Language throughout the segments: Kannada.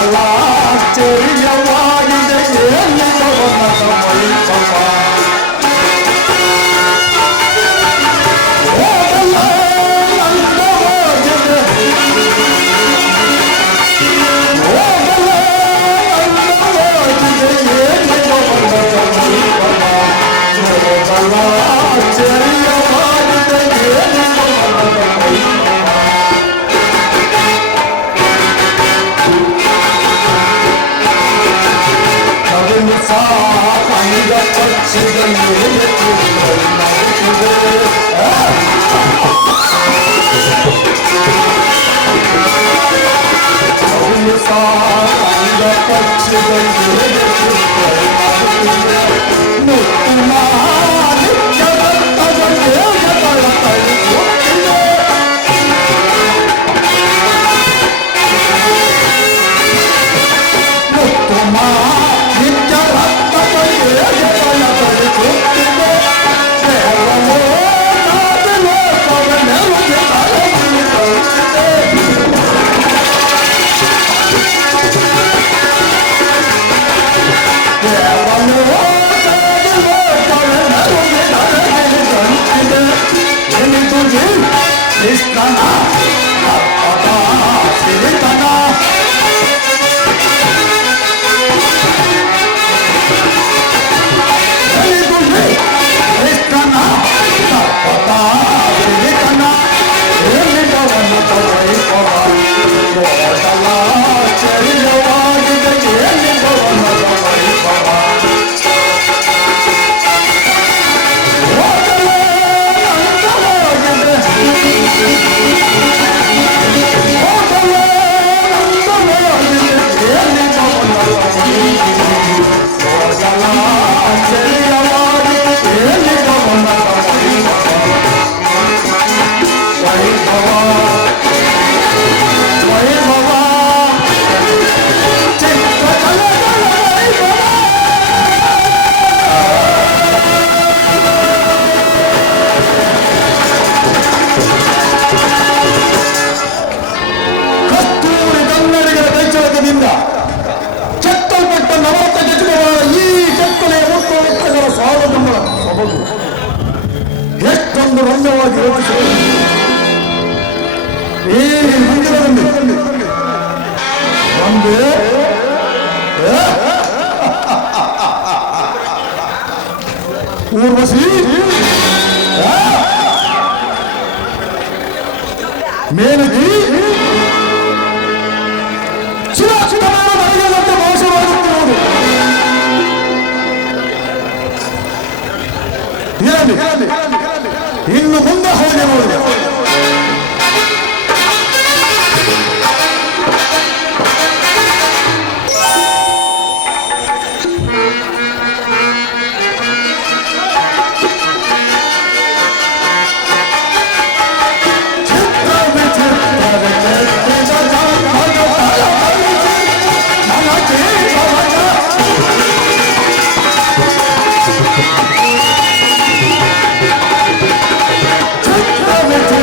ಆಶ್ಚರ್ಯವಾಗಿದೆ ಎಲ್ಲಿದವನ ವೈಭವ ಎಷ್ಟೊಂದು ರಂಗವಾಗಿ ಈ ಮಂದಿರದಲ್ಲಿ ಒಂದೇ ಊರ್ವಶಿ ಮೇನಕಿ ಮೋಸವಾಗುತ್ತಿರುವುದು ಇನ್ನು ಮುಂದೆ ಹೋಗಿ ನೋಡಿ Let's go.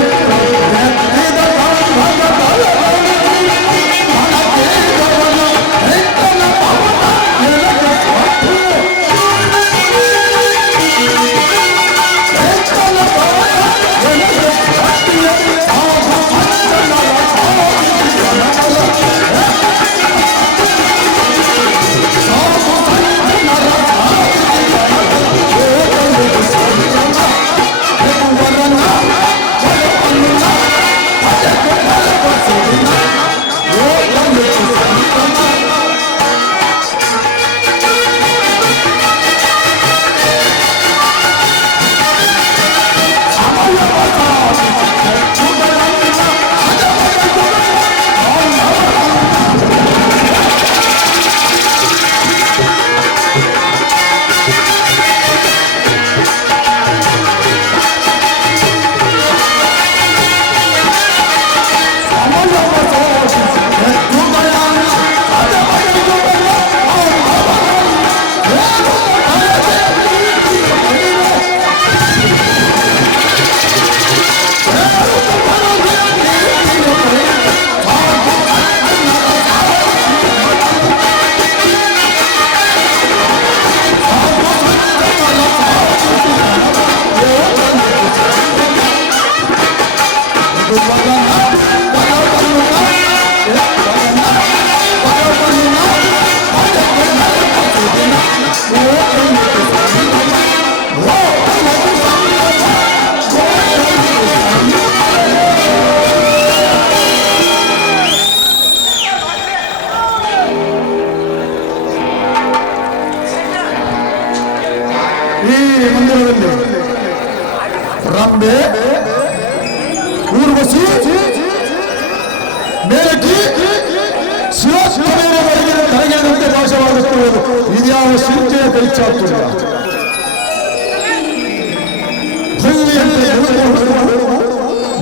실제 걸쳤더라.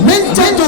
맹장도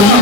Thank you.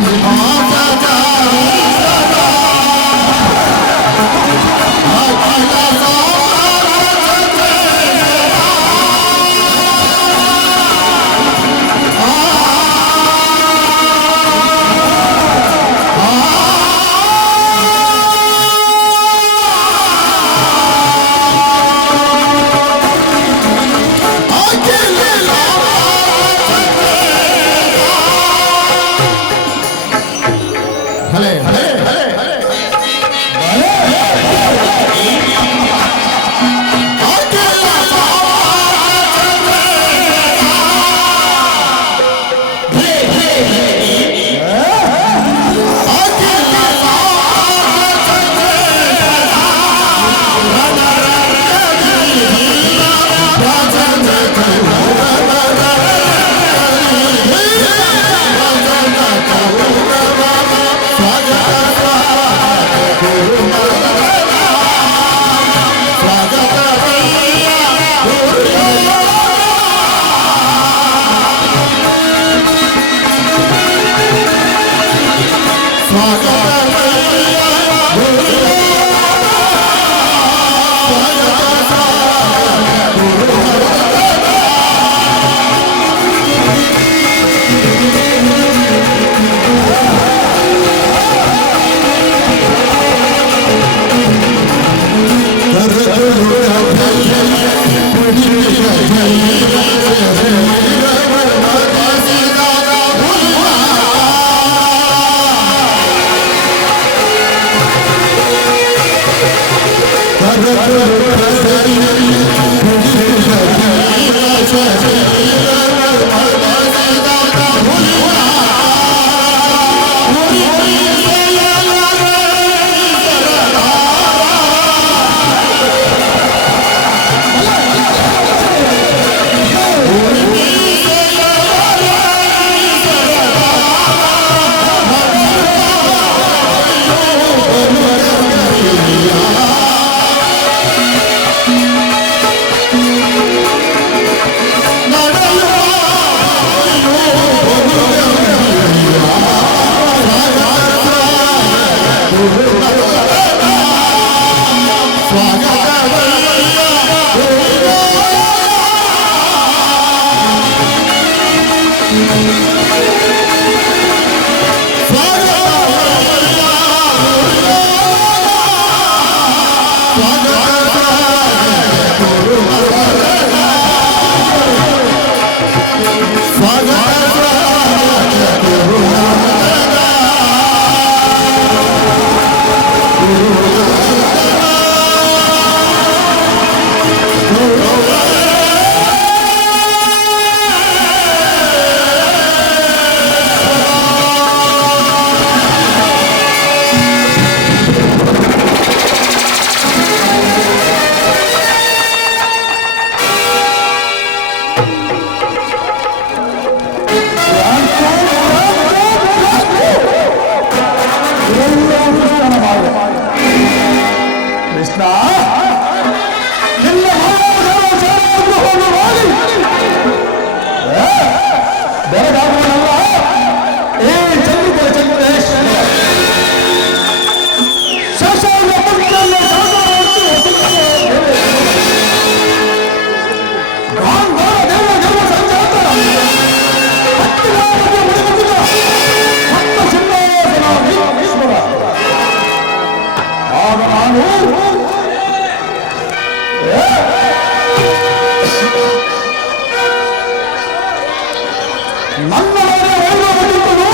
ನನ್ನ ಮನೆ ವೈಭವದಿಂದಲೂ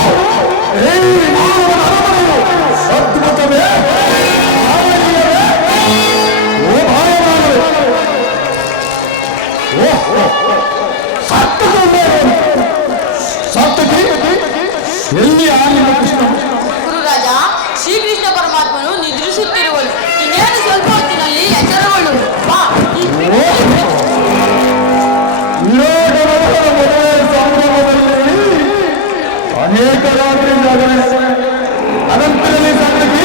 ಏ ಮಾನವನ ಅರಮನೆಯು ಅದ್ಭುತವೇ ಮಾನವೀಯವೇ ಓ ಭಾವಮಾನವೇ ಸಾರ್ಥಕಿ ಎಲ್ಲಿ ಆನಿಲ್ಲ ಕೃಷ್ಣ ಗುರುರಾಜ ಶ್ರೀಕೃಷ್ಣ ಪರಮಾತ್ಮನು ನಿದ್ರಿಸುತ್ತಿರುವನು ಇನ್ನೇನು ಸ್ವಲ್ಪ ಹೊತ್ತಿನಲ್ಲಿ ಎಚ್ಚರಗೊಳ್ಳು ಬಾ ಅನೇಕ ರಾತ್ರಿ ಅನಂತರಲ್ಲಿ ಸಾರ್ಥಕಿ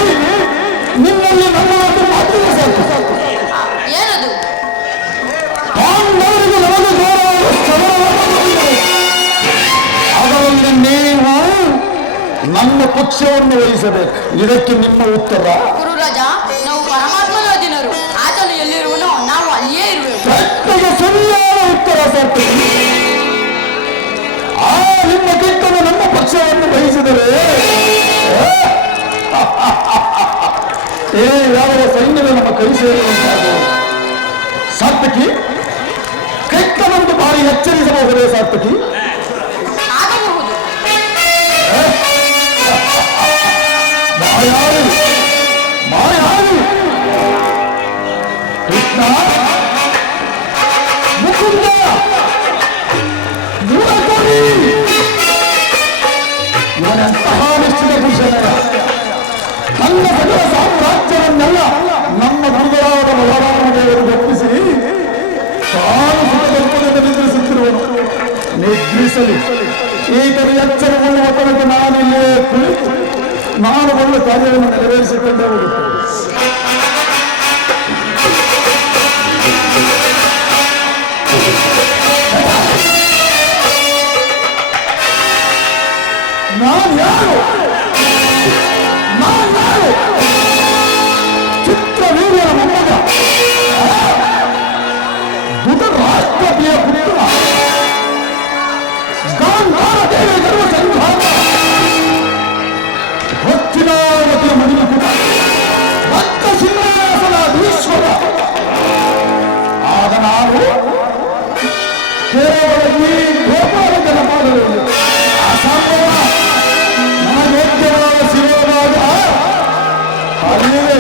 ನಿನ್ನಲ್ಲಿ ನಮ್ಮ ಮಾತು ಸಾಕು ಏನದು ಪಾಂಡವರಿಗೆ ನಮಗೆ ಅದರಲ್ಲಿ ನೀವು ನಮ್ಮ ಪಕ್ಷವನ್ನು ವಹಿಸಬೇಕು ಇದಕ್ಕೆ ನಿಮ್ಮ ಉತ್ತರ ಗುರುರಾಜ ನಾವು ಪರಮಾತ್ಮನ ಅಧೀನರು ಆತನು ಎಲ್ಲಿರುವನೋ ನಾವು ಅಲ್ಲಿಯೇ ಇರುವೆವು ಪ್ರಶ್ನೆಗೆ ಸರಿಯಾದ ಉತ್ತರ ಸಾರ್ಥಕಿ ಆ ನಿಮ್ಮ ಕಿಟ್ಟನ್ನು ನಮ್ಮ ಪಕ್ಷವನ್ನು ವಹಿಸಿದರೆ ಯಾವ ಸೈನ್ಯವೇ ನಮ್ಮ ಕೈ ಸೇರುವಂತಾಗುವುದು ಸಾರ್ಥಕಿ ಕೆಟ್ಟನಂದು ಬಾರಿ ಎಚ್ಚರಿಸಬಹುದೇ ಸಾರ್ಥಕಿ ಆಗಬಹುದು ಮಾಯಾವಿ ಮಾಯಾವಿ ಕೃಷ್ಣ ಮುಕುಂದ ದೂರಕೋಡಿ ಇವನಂತಹ ನಿಶ್ಚಿತ ಪುರುಷನ ನನ್ನ ಸಕಲ ಸಾಮ್ರಾಜ್ಯವನ್ನೆಲ್ಲ ನಮ್ಮ ಗುರುಗಳಾದ ಬಲರಾಮದೇವರು ಒಪ್ಪಿಸಿ ತಾನು ಸುಖದಲ್ಲಿ ನಿದ್ರಿಸುತ್ತಿರುವನು ನಿದ್ರಿಸಲಿ ಈತನು ಎಚ್ಚರಗೊಳ್ಳುವ ತನಕ ನಾನಿಲ್ಲೇ ಕುಳಿತು ನಾನು ಬಂದ ಕಾರ್ಯವನ್ನು ನೆರವೇರಿಸಿಕೊಂಡೇ ಹೋಗುತ್ತೇನೆ ನಾನು ಯಾರು ಚಿತ್ರವೀರ್ಯನ ಮೊಮ್ಮಗ ಧೃತರಾಷ್ಟ್ರಪತಿಯ ಪುತ್ರ ಗಾಂಧಾರ ದೇವಿ ಗರ್ವ ಸಂಧಾನ ಹೊಚ್ಚಿನಾವತಿಯ ಮಣಿಪುರ ಭಕ್ತ ಸಿಂಹಾಸನ ಈಶ್ವರ ಆಗ ನಾನು ಕೇವಲ ಈ ಗೋಪಾಲ ಜನಪಾದದಲ್ಲಿ ಅಸಂಭವ ನನಗೋದ್ಯವಾದ ಶಿರೋಭಾಗ ಅಲ್ಲಿಯೇ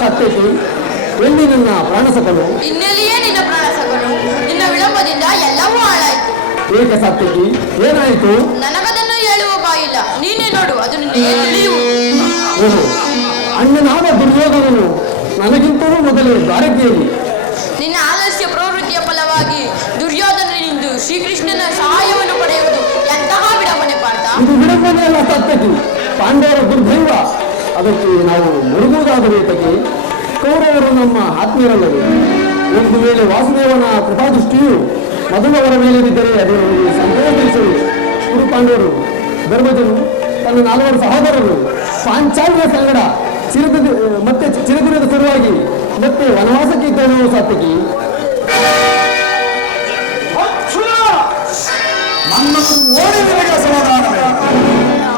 ಸತ್ಯಕ್ಕೆ ಎಲ್ಲಿ ನನ್ನ ಪ್ರಾಣ ಸಕಲು? ಇನ್ನೆಲ್ಲಿಯೇ ನಿನ್ನ ಪ್ರಾಣ ಸಕಲು. ನಿನ್ನ ವಿಳಂಬದಿಂದ ಎಲ್ಲವೂ ಹಾಳಾಯಿತು. ಏಕೆ ಸತ್ಯಕ್ಕೆ ಏನಾಯಿತು? ನನಗದನ್ನು ಹೇಳುವ ಬಾಯಿಲ್ಲ. ನೀನೇ ನೋಡು, ಅದು ನಿನಗೆ ತಿಳಿಯುವುದು. ಓಹೋ, ಅಣ್ಣನಾದ ದುರ್ಯೋಧನನು ನನಗಿಂತಲೂ ಮೊದಲೇ ದ್ವಾರಕೆಯಲ್ಲಿ. ನಿನ್ನ ಆಲಸ್ಯ ಪ್ರವೃತ್ತಿಯ ಫಲವಾಗಿ ದುರ್ಯೋಧನನಿಂದ ಶ್ರೀಕೃಷ್ಣನ ಸಹಾಯವನ್ನು ಪಡೆಯುವುದು ಎಂತಹ ವಿಡಂಬನೆ ಪಾರ್ಥ. ಇದು ವಿಡಂಬನೆ ಅಲ್ಲ ಸತ್ಯಕ್ಕೆ, ಪಾಂಡವರ ದುರ್ದೈವ. ಅದಕ್ಕೆ ನಾವು ಮುರುಗುವುದಾದರೆ ಏತಕ್ಕೆ? ಕೌರವರು ನಮ್ಮ ಆತ್ಮೀಯರಲ್ಲವೇ? ಒಂದು ವೇಳೆ ವಾಸುದೇವನ ಕೃಪಾದೃಷ್ಟಿಯು ಮಧುವವರ ಮೇಲೆ ಬಿದ್ದರೆ ಅದು ನಮಗೆ ಸಂತೋಷಿಸುವುದು. ಕುರು ಪಾಂಡವರು ಧರ್ಮಜನು ತನ್ನ 4 ಸಹೋದರರು ಪಾಂಚಾಲ್ಯ ಸಂಗಡ ಮತ್ತೆ ಚಿರದಿರದ ಸಲುವಾಗಿ ಮತ್ತೆ ವನವಾಸಕ್ಕೆ ಇದ್ದನು ಸತ್ಯಕ್ಕೆ. ನನ್ನನ್ನು ಓಡಿದವರಿಗೆ ಸಮಾಧಾನವೇ.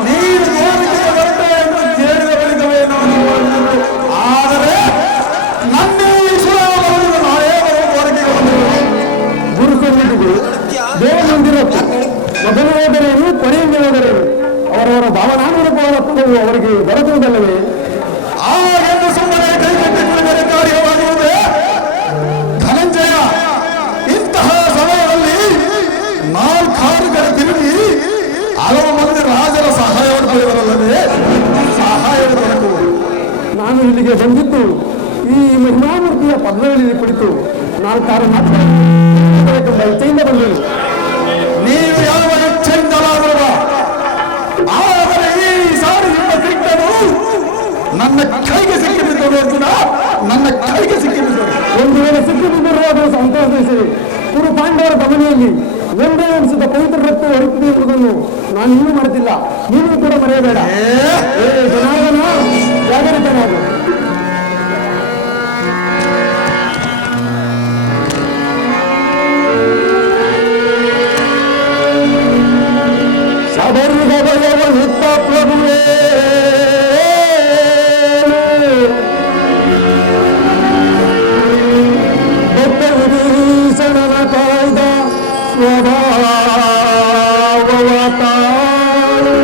ನೀನು ಓದಿಗೆ ಬರುತ್ತೆ ಎಂದು ಕೇಳಿದ ಬಳಿಕವೇ ನಾನು ಓಡಿದೆನು. ಆದರೆ ನನ್ನೇ ಈಶ್ವರವನ್ನು ನಾನೇ ಬರುವ ಕೋರಿಕೆಗೆ ಬಂದರು. ಗುರು ಸನ್ನಿಧಿಗಳು ದೇವ ಮಂದಿರಕ್ಕೆ ಮೊದಲು ಹೋದರೇನು ಕೊನೆಯಲ್ಲಿ ಹೋದರೇನು ಅವರವರ ಭಾವನಾನುರೂಪವಾದ ಪದವು ಅವರಿಗೆ ದೊರಕುವುದಲ್ಲವೇ? ಆ ಎಂದು ಸುಮ್ಮನೆ ಕೈ ಕಟ್ಟಿಕೊಳ್ಳುವ ಕಾರ್ಯವಾಗುವುದೇ? ಧನಂಜಯ, ಇಂತಹ ಸಮಯದಲ್ಲಿ 4 ಕಡೆ ತಿರುಗಿ ಹಲವು ಮಂದಿ ರಾಜರ ಸಹಾಯವನ್ನು ಪಡೆದರಲ್ಲದೆ ಸಹಾಯವನ್ನು ದೊರಕುವುದು. ನಾನು ಇಲ್ಲಿಗೆ ಬಂದಿದ್ದು ಈ ಮಹಿಮಾಮೂರ್ತಿಯ ಪದವಿಯಲ್ಲಿ ಕುಳಿತು 4 ಮಾತುಗಳ ಇಚ್ಛೆಯಿಂದ ಬಂದೆನು. ನೀವು ಯಾವ ಇಚ್ಛೆಯಿಂದಲಾಗುವ, ಆದರೆ ಈ ಸಾರಿ ನಿಮ್ಮ ಸಿಕ್ಕನು ನನ್ನ ಕೈಗೆ ಸಿಕ್ಕಿಬಿದ್ದರು ಅರ್ಜುನ, ನನ್ನ ಕೈಗೆ ಸಿಕ್ಕಿಬಿದ್ದರು. ಒಂದು ವೇಳೆ ಸಿಕ್ಕಿಬಿದ್ದರೂ ಅದು ಸಂತೋಷಿಸಿದೆ. ಕುರು ಪಾಂಡವರ ಗಮನೆಯಲ್ಲಿ ಒಂದೇ ವಂಶದ ಪವಿತ್ರ ರಕ್ತ ಹೊರಟಿದೆ ಎಂಬುದನ್ನು ನಾನು ಇನ್ನೂ ಮರೆತಿಲ್ಲ. ನೀನು ಕೂಡ ಮರೆಯಬೇಡ. ಜನಾರ್ದನ, ಜಾಗರಿತನಾಗು. ಸಬರ್ಗದಯವ ನಿತ್ತ ಪ್ರಭುವೇ, ಭಕ್ತವಿಭೀಷಣನ ಕಾಯ್ದ ಸ್ವಭಾವವ ತಾಳು.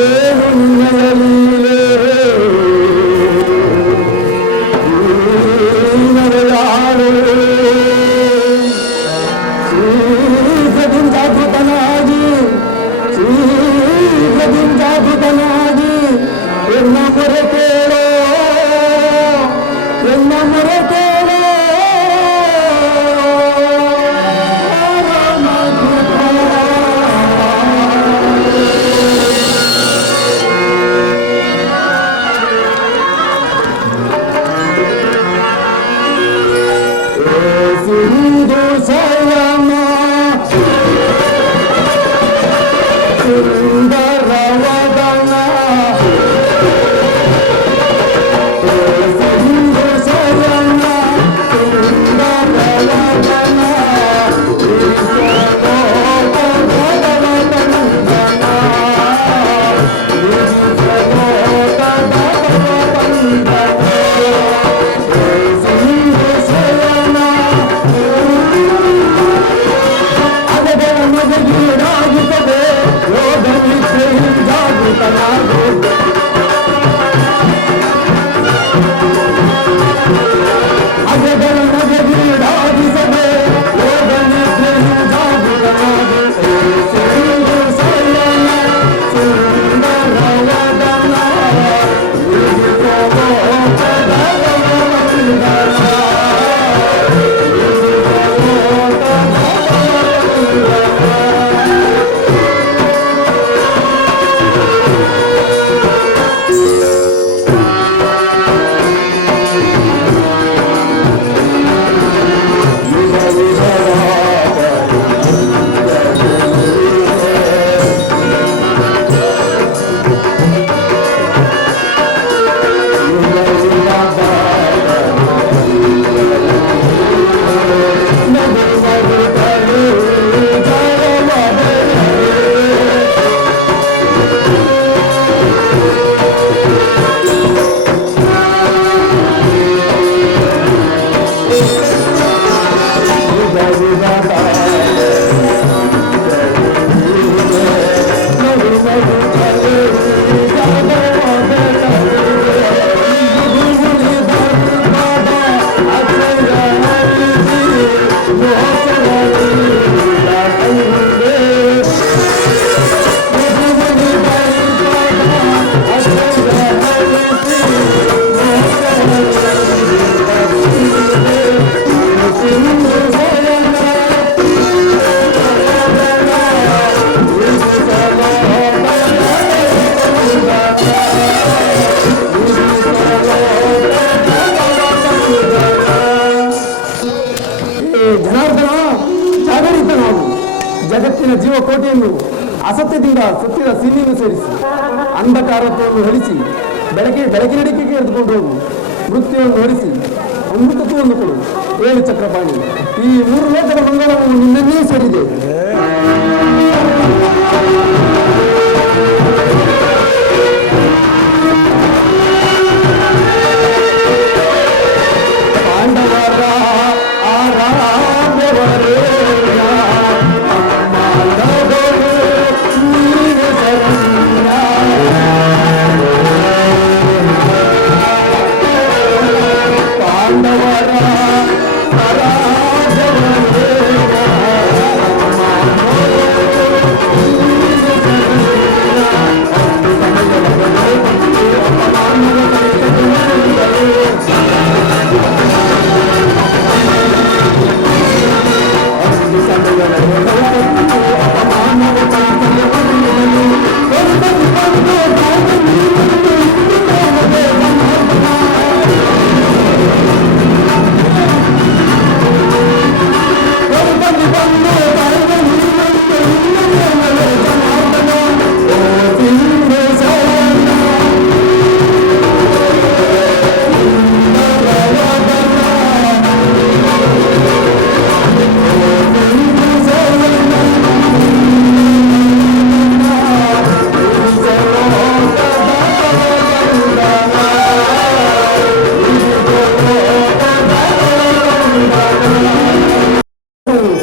ಏನು ನಿನ್ನಯ ಜನಾರ್ದನ ಜಾಗರಿತನಾಗು. ಜಗತ್ತಿನ ಜೀವಕೋಟೆಯನ್ನು ಅಸತ್ಯದಿಂದ ಸುತ್ತಿದ ಸೀಮೆಯನ್ನು ಸೇರಿಸಿ ಅಂಧಕಾರತ್ವವನ್ನು ಹರಿಸಿ ಬೆಳಕಿನಡಿಕೆಗೆ ಎರೆದುಕೊಂಡು ಹೋಗು. ಮೃತ್ಯುವನ್ನು ಹರಿಸಿ ಅಮೃತತ್ವವನ್ನು ಕೊಡು. ಏಳು ಚಕ್ರಪಾಣಿ, ಈ ಮೂರು ಲೋಕದ ಮಂಗಳವು ನಿನ್ನನ್ನೇ ಸೇರಿದೆ. ಪಾಂಡವರ ಆರಾಧ್ಯವರೇ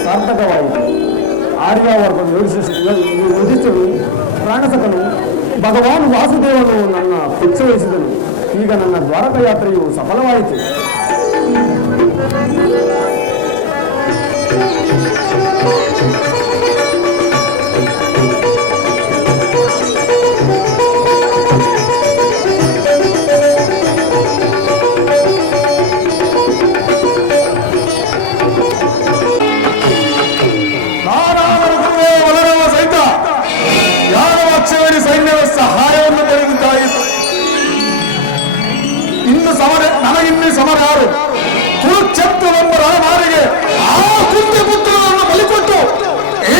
ಸಾರ್ಥಕವಾಯಿತು. ಆರ್ಯಾವರ್ಗದ ಯುಧಿಷ್ಠಿರನು ಪ್ರಾಣಸಕನು ಭಗವಾನ್ ವಾಸುದೇವನು ನನ್ನ ಪಿಚ್ಚವಹಿಸಿದನು. ಈಗ ನನ್ನ ದ್ವಾರಕ ಯಾತ್ರೆಯು ಸಫಲವಾಯಿತು. ಸೈನ್ಯದ ಸಹಾಯವನ್ನು ಪಡೆದಿದ್ದಾಯಿತು. ಇನ್ನು ನನಗಿನ್ನೂ ಸಮರ ಯಾರು? ಕುರುಕ್ಷೇತ್ರವೆಂಬ ರಣಮಾರಿಗೆ ಆ ಕುಂತಿ ಪುತ್ರರನ್ನು ಬಲಿಕೊಟ್ಟು ಈ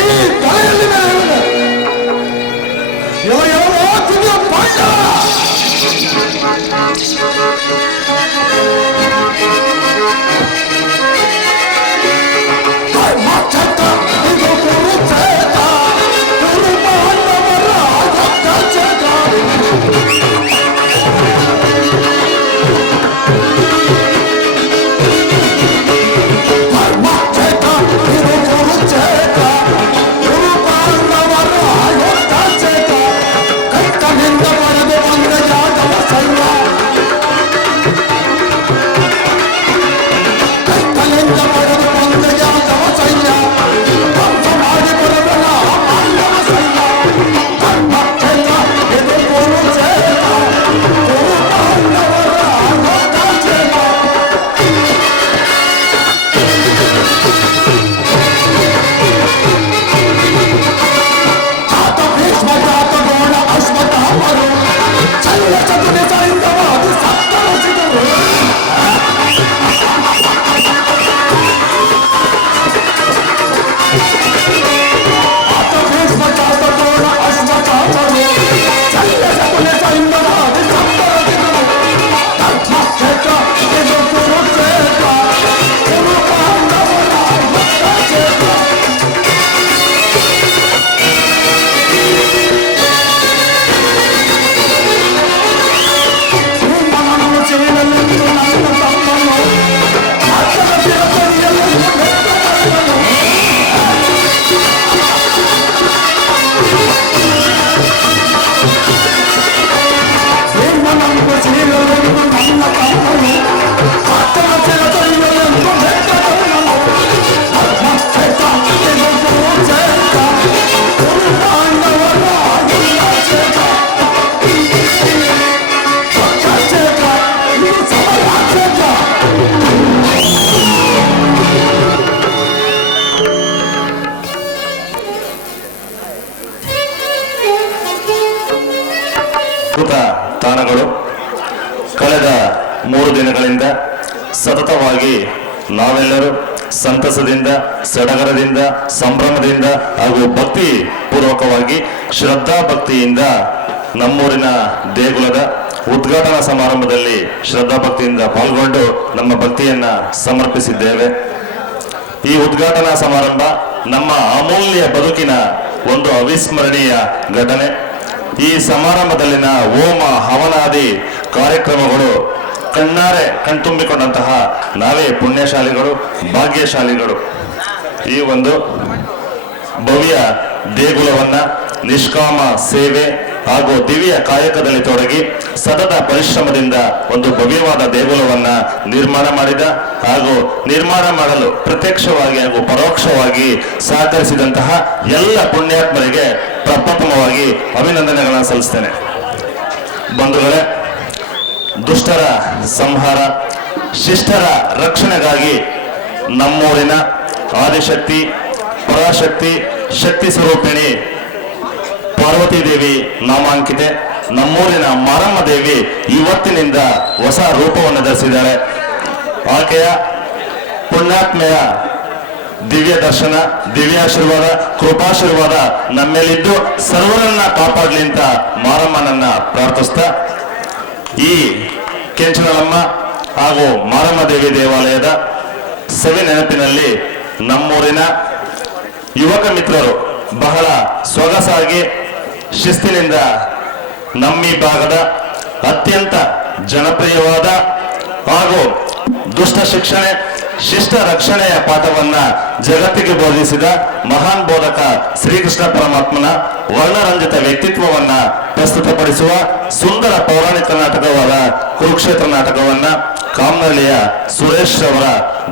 ತಾಣಗಳು ಕಳೆದ 3 ದಿನಗಳಿಂದ ಸತತವಾಗಿ ನಾವೆಲ್ಲರೂ ಸಂತಸದಿಂದ, ಸಡಗರದಿಂದ, ಸಂಭ್ರಮದಿಂದ ಹಾಗೂ ಭಕ್ತಿ ಪೂರ್ವಕವಾಗಿ ಶ್ರದ್ಧಾ ಭಕ್ತಿಯಿಂದ ನಮ್ಮೂರಿನ ದೇಗುಲದ ಉದ್ಘಾಟನಾ ಸಮಾರಂಭದಲ್ಲಿ ಶ್ರದ್ಧಾ ಭಕ್ತಿಯಿಂದ ಪಾಲ್ಗೊಂಡು ನಮ್ಮ ಭಕ್ತಿಯನ್ನ ಸಮರ್ಪಿಸಿದ್ದೇವೆ. ಈ ಉದ್ಘಾಟನಾ ಸಮಾರಂಭ ನಮ್ಮ ಅಮೂಲ್ಯ ಬದುಕಿನ ಒಂದು ಅವಿಸ್ಮರಣೀಯ ಘಟನೆ. ಈ ಸಮಾರಂಭದಲ್ಲಿನ ಹೋಮ ಹವನಾದಿ ಕಾರ್ಯಕ್ರಮಗಳು ಕಣ್ಣಾರೆ ಕಣ್ತುಂಬಿಕೊಂಡಂತಹ ನಾವೇ ಪುಣ್ಯಶಾಲಿಗಳು, ಭಾಗ್ಯಶಾಲಿಗಳು. ಈ ಒಂದು ಭವ್ಯ ದೇಗುಲವನ್ನ ನಿಷ್ಕಾಮ ಸೇವೆ ಹಾಗೂ ದಿವ್ಯ ಕಾಯಕದಲ್ಲಿ ತೊಡಗಿ ಸತತ ಪರಿಶ್ರಮದಿಂದ ಒಂದು ಭವ್ಯವಾದ ದೇಗುಲವನ್ನ ನಿರ್ಮಾಣ ಮಾಡಿದ ಹಾಗೂ ನಿರ್ಮಾಣ ಮಾಡಲು ಪ್ರತ್ಯಕ್ಷವಾಗಿ ಹಾಗೂ ಪರೋಕ್ಷವಾಗಿ ಸಹಕರಿಸಿದಂತಹ ಎಲ್ಲ ಪುಣ್ಯಾತ್ಮರಿಗೆ ಪ್ರಪ್ರಥಮವಾಗಿ ಅಭಿನಂದನೆಗಳನ್ನು ಸಲ್ಲಿಸ್ತೇನೆ. ಬಂಧುಗಳೇ, ದುಷ್ಟರ ಸಂಹಾರ, ಶಿಷ್ಟರ ರಕ್ಷಣೆಗಾಗಿ ನಮ್ಮೂರಿನ ಆದಿಶಕ್ತಿ, ಪರಾಶಕ್ತಿ, ಶಕ್ತಿ ಸ್ವರೂಪಿಣಿ ಪಾರ್ವತಿ ದೇವಿ ನಾಮಾಂಕಿತೆ ನಮ್ಮೂರಿನ ಮಾರಮ್ಮ ದೇವಿ ಇವತ್ತಿನಿಂದ ಹೊಸ ರೂಪವನ್ನು ಧರಿಸಿದ್ದಾರೆ. ಆಕೆಯ ಪುಣ್ಯಾತ್ಮೆಯ ದಿವ್ಯ ದರ್ಶನ, ದಿವ್ಯಾಶೀರ್ವಾದ, ಕೃಪಾಶೀರ್ವಾದ ನಮ್ಮೇಲಿದ್ದು ಸರ್ವರನ್ನ ಕಾಪಾಡಲಿ ಅಂತ ಮಾರಮ್ಮನನ್ನ ಪ್ರಾರ್ಥಿಸ್ತಾ ಈ ಕೆಂಚನಲಮ್ಮ ಹಾಗೂ ಮಾರಮ್ಮ ದೇವಿ ದೇವಾಲಯದ ಸವಿ ನೆನಪಿನಲ್ಲಿ ನಮ್ಮೂರಿನ ಯುವಕ ಮಿತ್ರರು ಬಹಳ ಸೊಗಸಾಗಿ ಶಿಸ್ತಿನಿಂದ ನಮ್ಮಿ ಭಾಗದ ಅತ್ಯಂತ ಜನಪ್ರಿಯವಾದ ಹಾಗೂ ದುಷ್ಟ ಶಿಕ್ಷಣೆ, ಶಿಷ್ಟ ರಕ್ಷಣೆಯ ಪಾಠವನ್ನ ಜಗತ್ತಿಗೆ ಬೋಧಿಸಿದ ಮಹಾನ್ ಬೋಧಕ ಶ್ರೀಕೃಷ್ಣ ಪರಮಾತ್ಮನ ವರ್ಣರಂಜಿತ ವ್ಯಕ್ತಿತ್ವವನ್ನ ಪ್ರಸ್ತುತಪಡಿಸುವ ಸುಂದರ ಪೌರಾಣಿಕ ನಾಟಕವಾದ ಕುರುಕ್ಷೇತ್ರ ನಾಟಕವನ್ನ ಕಾಮನಹಳ್ಳಿಯ ಸುರೇಶ್ ಅವರ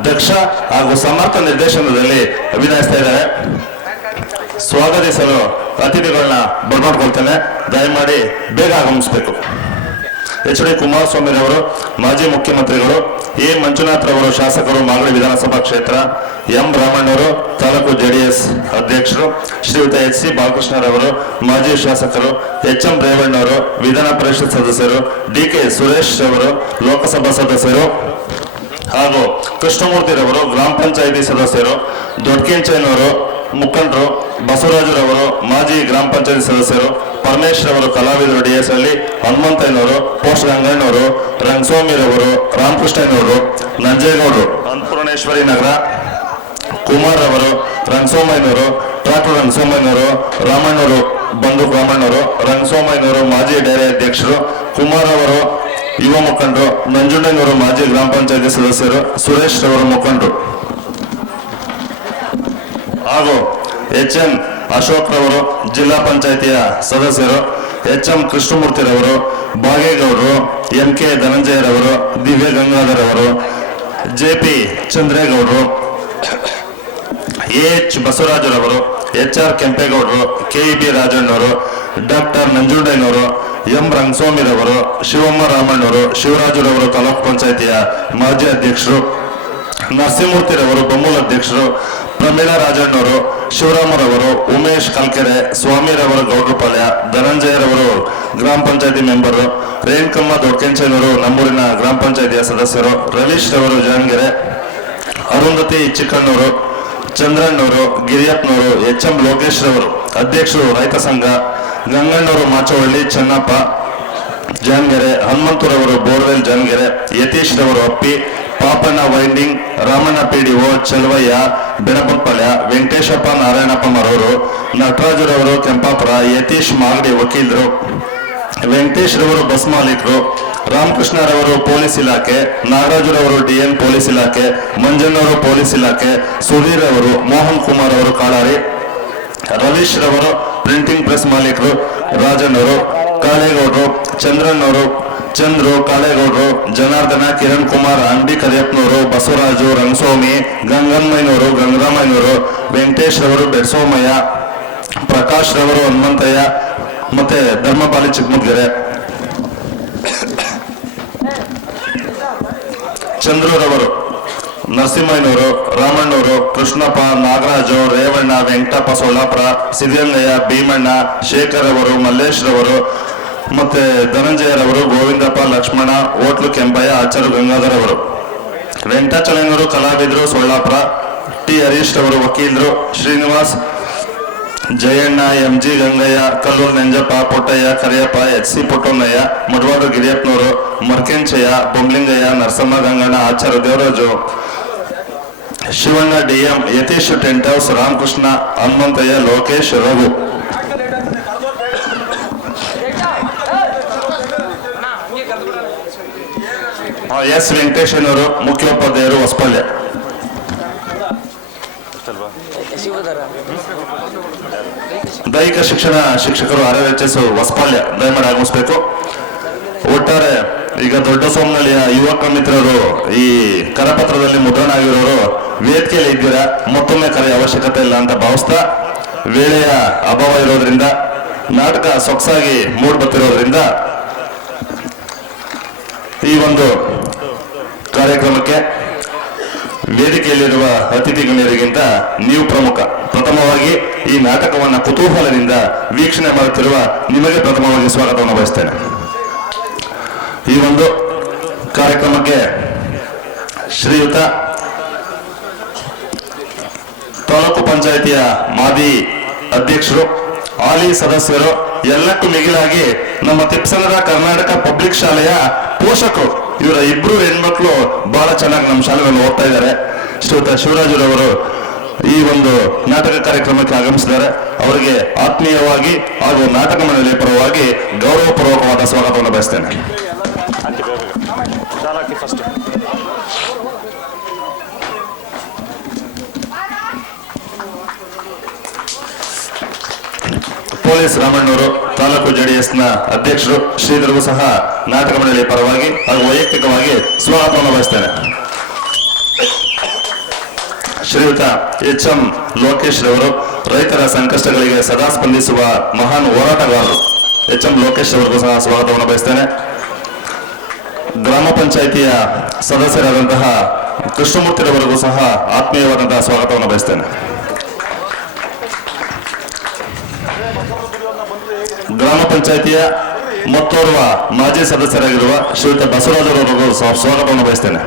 ದಕ್ಷ ಹಾಗೂ ಸಮರ್ಥ ನಿರ್ದೇಶನದಲ್ಲಿ ಅಭಿನಯಿಸ್ತಾ ಇದ್ದಾರೆ. ಸ್ವಾಗತಿಸಲು ಅತಿಥಿಗಳನ್ನ ಬರ್ಮಾಡ್ಕೊಳ್ತೇನೆ. ದಯಮಾಡಿ ಬೇಗ ಆಗಮಿಸಬೇಕು. ಎಚ್ ಡಿ ಕುಮಾರಸ್ವಾಮಿ ರವರು ಮಾಜಿ ಮುಖ್ಯಮಂತ್ರಿಗಳು, ಎ ಮಂಜುನಾಥ್ ರವರು ಶಾಸಕರು ಮಾಗಡಿ ವಿಧಾನಸಭಾ ಕ್ಷೇತ್ರ, ಎಂ ರಾಮಣ್ಣವರು ತಾಲೂಕು ಜೆಡಿಎಸ್ ಅಧ್ಯಕ್ಷರು, ಶ್ರೀಯುತ ಎಚ್ ಸಿ ಬಾಲಕೃಷ್ಣರವರು ಮಾಜಿ ಶಾಸಕರು, ಎಚ್ ಎಂ ರೇವಣ್ಣವರು ವಿಧಾನ ಪರಿಷತ್ ಸದಸ್ಯರು, ಡಿ ಕೆ ಸುರೇಶ್ ಅವರು ಲೋಕಸಭಾ ಸದಸ್ಯರು ಹಾಗೂ ಕೃಷ್ಣಮೂರ್ತಿರವರು ಗ್ರಾಮ ಪಂಚಾಯಿತಿ ಸದಸ್ಯರು, ದೊಡ್ಡಕೆಂಚಯ್ಯನವರು ಮುಖಂಡರು, ಬಸವರಾಜರವರು ಮಾಜಿ ಗ್ರಾಮ ಪಂಚಾಯತ್ ಸದಸ್ಯರು, ಪರಮೇಶ್ ರವರು ಕಲಾವಿದರು ಡಿಎಸ್ ಅಲ್ಲಿ, ಹನುಮಂತಯ್ಯನವರು, ಪೋಸ್ಟ್ ಗಂಗಣ್ಣವರು, ರಂಗಸ್ವಾಮಿರವರು, ರಾಮಕೃಷ್ಣಯ್ಯನವರು, ನಂಜೇಗೌಡರು ಅನ್ನಪೂರ್ಣೇಶ್ವರಿ ನಗರ, ಕುಮಾರ್ ಅವರು, ರಂಗಸೋಮಯ್ಯನವರು, ಡಾಕ್ಟರ್ ರಂಗಸೋಮಯ್ಯನವರು, ರಾಮಣ್ಣವರು ಬಂಧು ರಾಮಣ್ಣವರು, ರಂಗಸೋಮಯ್ಯನವರು ಮಾಜಿ ಡೈರಿ ಅಧ್ಯಕ್ಷರು, ಕುಮಾರ್ ಅವರು ಯುವ ಮುಖಂಡರು, ನಂಜುಂಡಯ್ಯನವರು ಮಾಜಿ ಗ್ರಾಮ ಪಂಚಾಯತಿ ಸದಸ್ಯರು, ಸುರೇಶ್ ರವರು ಮುಖಂಡರು ಹಾಗೂ ಎಚ್ ಎನ್ ಅಶೋಕ್ ರವರು ಜಿಲ್ಲಾ ಪಂಚಾಯಿತಿಯ ಸದಸ್ಯರು, ಎಚ್ ಎಂ ಕೃಷ್ಣಮೂರ್ತಿರವರು, ಬಾಗೇಗೌಡರು, ಎಂ ಕೆ ಧನಂಜಯರವರು, ದಿವ್ಯ ಗಂಗಾಧರ್ ಅವರು, ಜೆ ಪಿ ಚಂದ್ರೇಗೌಡರು, ಎ ಎಚ್ ಬಸವರಾಜರವರು, ಎಚ್ ಆರ್ ಕೆಂಪೇಗೌಡರು, ಕೆ ಇ ಬಿ ರಾಜಣ್ಣವರು, ಡಾಕ್ಟರ್ ನಂಜುಂಡಯ್ಯನವರು, ಎಂ ರಂಗಸ್ವಾಮಿರವರು, ಶಿವಮ್ಮ ರಾಮಣ್ಣವರು, ಶಿವರಾಜುರವರು ತಾಲೂಕು ಪಂಚಾಯಿತಿಯ ಮಾಜಿ ಅಧ್ಯಕ್ಷರು, ನರಸಿಂಹಮೂರ್ತಿರವರು ಬೊಮ್ಮೂಲ್ ಅಧ್ಯಕ್ಷರು, ಪ್ರಮೀಳಾ ರಾಜಣ್ಣವರು, ಶಿವರಾಮರವರು, ಉಮೇಶ್ ಕಲ್ಕೆರೆ, ಸ್ವಾಮಿರವರು ಗೌಡ್ರಪಾಳ್ಯ, ಧನಂಜಯರವರು ಗ್ರಾಮ ಪಂಚಾಯತಿ ಮೆಂಬರು, ರೇಣುಕಮ್ಮ ದೊಡ್ಕೆಂಚನವರು ನಮ್ಮೂರಿನ ಗ್ರಾಮ ಪಂಚಾಯತಿಯ ಸದಸ್ಯರು, ರವೀಶ್ ರವರು ಜಾಂಗೆರೆ, ಅರುಂಧತಿ ಚಿಕ್ಕಣ್ಣವರು, ಚಂದ್ರಣ್ಣವರು, ಗಿರಿಯಪ್ಪನವರು, ಎಚ್ ಎಂ ಲೋಕೇಶ್ ರವರು ಅಧ್ಯಕ್ಷರು ರೈತ ಸಂಘ, ಗಂಗಣ್ಣವರು ಮಾಚವಳ್ಳಿ, ಚೆನ್ನಪ್ಪ ಜಾನ್ಗೆರೆ, ಹನುಮಂತರವರು ಬೋರ್ವೆಲ್ ಜಾನ್ಗೆರೆ, ಯತೀಶ್ ರವರು ಅಪ್ಪಿ, ಪಾಪಣ್ಣ ವೈಂಡಿಂಗ್, ರಾಮಣ್ಣ ಪಿಡಿಒ ಚೆಲುವಯ್ಯ ಬೆಣಪನಪಾಳ್ಯ, ವೆಂಕಟೇಶಪ್ಪ ನಾರಾಯಣಪ್ಪ ಮರವರು, ನಟರಾಜರವರು ಕೆಂಪಾಪುರ, ಯತೀಶ್ ಮಾಗಡಿ ವಕೀಲರು, ವೆಂಕಟೇಶ್ ರವರು ಬಸ್ ಮಾಲೀಕರು, ರಾಮಕೃಷ್ಣರವರು ಪೊಲೀಸ್ ಇಲಾಖೆ, ನಾಗರಾಜರವರು ಡಿಎನ್ ಪೊಲೀಸ್ ಇಲಾಖೆ, ಮಂಜಣ್ಣವರು ಪೊಲೀಸ್ ಇಲಾಖೆ, ಸುಧೀರ್ ಅವರು, ಮೋಹನ್ ಕುಮಾರ್ ಅವರು ಕಾಳಾರಿ, ರವೀಶ್ ರವರು ಪ್ರಿಂಟಿಂಗ್ ಪ್ರೆಸ್ ಮಾಲೀಕರು, ರಾಜಣ್ಣವರು, ಕಾಳೇಗೌಡರು, ಚಂದ್ರಣ್ಣವರು, ಚಂದ್ರು, ಕಾಳೇಗೌಡರು, ಜನಾರ್ದನ, ಕಿರಣ್ ಕುಮಾರ್, ಅಂಗಡಿ ಕರಿಯಪ್ಪನವರು, ಬಸವರಾಜು, ರಂಗಸ್ವಾಮಿ, ಗಂಗಮ್ಮಯ್ಯನವರು, ಗಂಗರಾಮಯ್ಯನವರು, ವೆಂಕಟೇಶ್ ರವರು ಬೆಡ್ಸೋಮಯ್ಯ, ಪ್ರಕಾಶ್ ರವರು ಹನುಮಂತಯ್ಯ ಮತ್ತೆ ಧರ್ಮಪಾಲಿ ಚಿಕ್ಕಮುದ್ಗೆರೆ, ಚಂದ್ರರವರು ನರಸಿಂಹಯ್ಯನವರು, ರಾಮಣ್ಣವರು, ಕೃಷ್ಣಪ್ಪ, ನಾಗರಾಜು, ರೇವಣ್ಣ, ವೆಂಕಟಪ್ಪ ಸೊಳ್ಳಾಪುರ, ಸಿದ್ಧಲಿಂಗಯ್ಯ, ಭೀಮಣ್ಣ, ಶೇಖರ್ ಅವರು, ಮಲ್ಲೇಶ್ ರವರು, ಮತ್ತೆ ಧನಂಜಯರವರು, ಗೋವಿಂದಪ್ಪ, ಲಕ್ಷ್ಮಣ, ಓಟ್ಲು ಕೆಂಪಯ್ಯ, ಆಚಾರ್ಯ ಗಂಗಾಧರ್ ಅವರು. ವೆಂಕಟಾಚಲನವರು ಕಲಾವಿದರು, ಸೊಳ್ಳಾಪುರ. ಟಿ ಹರೀಶ್ ರವರು ವಕೀಲರು. ಶ್ರೀನಿವಾಸ್, ಜಯಣ್ಣ, MG ಗಂಗಯ್ಯ, ಕಲ್ಲೂರು ನಂಜಪ್ಪ, ಪೊಟ್ಟಯ್ಯ, ಕರಿಯಪ್ಪ, HC ಪುಟ್ಟಣ್ಣಯ್ಯ, ಮುಡವಾಡು ಗಿರಿಯಪ್ಪನವರು, Markenchaiah, Bomlingaiah, Narasamma, Ganganna, Acharya Devaraju, Shivanna, DM, Yatish, tent house, Ramakrishna, Hanumanthaiah, Lokesh, Raghu. S ವೆಂಕಟೇಶನವರು, ಮುಖ್ಯೋಪಾಧ್ಯಾಯರು, ಹೊಸಪಲ್ಯ. ದೈಹಿಕ ಶಿಕ್ಷಣ ಶಿಕ್ಷಕರು, RRHS ಹೊಸಪಲ್ಯ, ದಯಮಾಡಿ ಆಗಮಿಸಬೇಕು. ಒಟ್ಟಾರೆ ಈಗ ದೊಡ್ಡ ಸೋಮನಹಳ್ಳಿಯ ಯುವಕ ಮಿತ್ರರು ಈ ಕರಪತ್ರದಲ್ಲಿ ಮುದ್ರಣ ಆಗಿರೋರು ವೇದಿಕೆಯಲ್ಲಿ ಇದ್ದೀರಾ. ಮತ್ತೊಮ್ಮೆ ಕರೆಯ ಅವಶ್ಯಕತೆ ಇಲ್ಲ ಅಂತ ಭಾವಿಸ್ತಾ, ವೇಳೆಯ ಅಭಾವ ಇರೋದ್ರಿಂದ, ನಾಟಕ ಸೊಗಸಾಗಿ ಮೂಡ್ ಬರ್ತಿರೋದ್ರಿಂದ ಈ ಒಂದು ಕಾರ್ಯಕ್ರಮಕ್ಕೆ ವೇದಿಕೆಯಲ್ಲಿರುವ ಅತಿಥಿ ಗಣ್ಯರಿಗಿಂತ ನೀವು ಪ್ರಮುಖ. ಪ್ರಥಮವಾಗಿ ಈ ನಾಟಕವನ್ನು ಕುತೂಹಲದಿಂದ ವೀಕ್ಷಣೆ ಮಾಡುತ್ತಿರುವ ನಿಮಗೆ ಪ್ರಥಮವಾಗಿ ಸ್ವಾಗತವನ್ನು ಬಯಸ್ತೇನೆ. ಈ ಒಂದು ಕಾರ್ಯಕ್ರಮಕ್ಕೆ ಶ್ರೀಯುತ ತಾಲೂಕು ಪಂಚಾಯಿತಿಯ ಮಾಜಿ ಅಧ್ಯಕ್ಷರು, ಹಾಲಿ ಸದಸ್ಯರು, ಎಲ್ಲಕ್ಕೂ ಮಿಗಿಲಾಗಿ ನಮ್ಮ ತಿಪ್ಸಂದ್ರ ಕರ್ನಾಟಕ ಪಬ್ಲಿಕ್ ಶಾಲೆಯ ಪೋಷಕರು, ಇವರ ಇಬ್ರು ಹೆಣ್ಮಕ್ಳು ಬಹಳ ಚೆನ್ನಾಗಿ ನಮ್ಮ ಶಾಲೆಯಲ್ಲಿ ಓದ್ತಾ ಇದ್ದಾರೆ. ಶ್ರೀಯುತ ಶಿವರಾಜುರವರು ಈ ಒಂದು ನಾಟಕ ಕಾರ್ಯಕ್ರಮಕ್ಕೆ ಆಗಮಿಸಿದ್ದಾರೆ. ಅವರಿಗೆ ಆತ್ಮೀಯವಾಗಿ ಹಾಗೂ ನಾಟಕ ಮಂಡಳಿಯ ಪರವಾಗಿ ಗೌರವಪೂರ್ವಕವಾದ ಸ್ವಾಗತವನ್ನು ಬಯಸ್ತೇನೆ. ಪೊಲೀಸ್ ರಾಮಣ್ಣವರು, ತಾಲೂಕು JDSನ ಅಧ್ಯಕ್ಷರು, ಶ್ರೀಧರ್ಗೂ ಸಹ ನಾಟಕ ಮಂಡಳಿಯ ಪರವಾಗಿ ಹಾಗೂ ವೈಯಕ್ತಿಕವಾಗಿ ಸ್ವಾಗತವನ್ನು ಬಯಸ್ತೇನೆ. ಶ್ರೀಯುತ HM ಲೋಕೇಶ್ ರವರು, ರೈತರ ಸಂಕಷ್ಟಗಳಿಗೆ ಸದಾ ಸ್ಪಂದಿಸುವ ಮಹಾನ್ ಹೋರಾಟಗಾರರು. HM ಲೋಕೇಶ್ ಅವರಿಗೂ ಸಹ ಸ್ವಾಗತವನ್ನು ಬಯಸ್ತೇನೆ. ಗ್ರಾಮ ಪಂಚಾಯಿತಿಯ ಸದಸ್ಯರಾದಂತಹ ಕೃಷ್ಣಮೂರ್ತಿರವರಿಗೂ ಸಹ ಆತ್ಮೀಯವಾದಂತಹ ಸ್ವಾಗತವನ್ನು ಬಯಸ್ತೇನೆ. ಗ್ರಾಮ ಪಂಚಾಯಿತಿಯ ಮತ್ತೋರ್ವ ಮಾಜಿ ಸದಸ್ಯರಾಗಿರುವ ಶ್ರೀಯುತ ಬಸವರಾಜರವರಿಗೂ ಸಹ ಸ್ವಾಗತವನ್ನು ಬಯಸ್ತೇನೆ.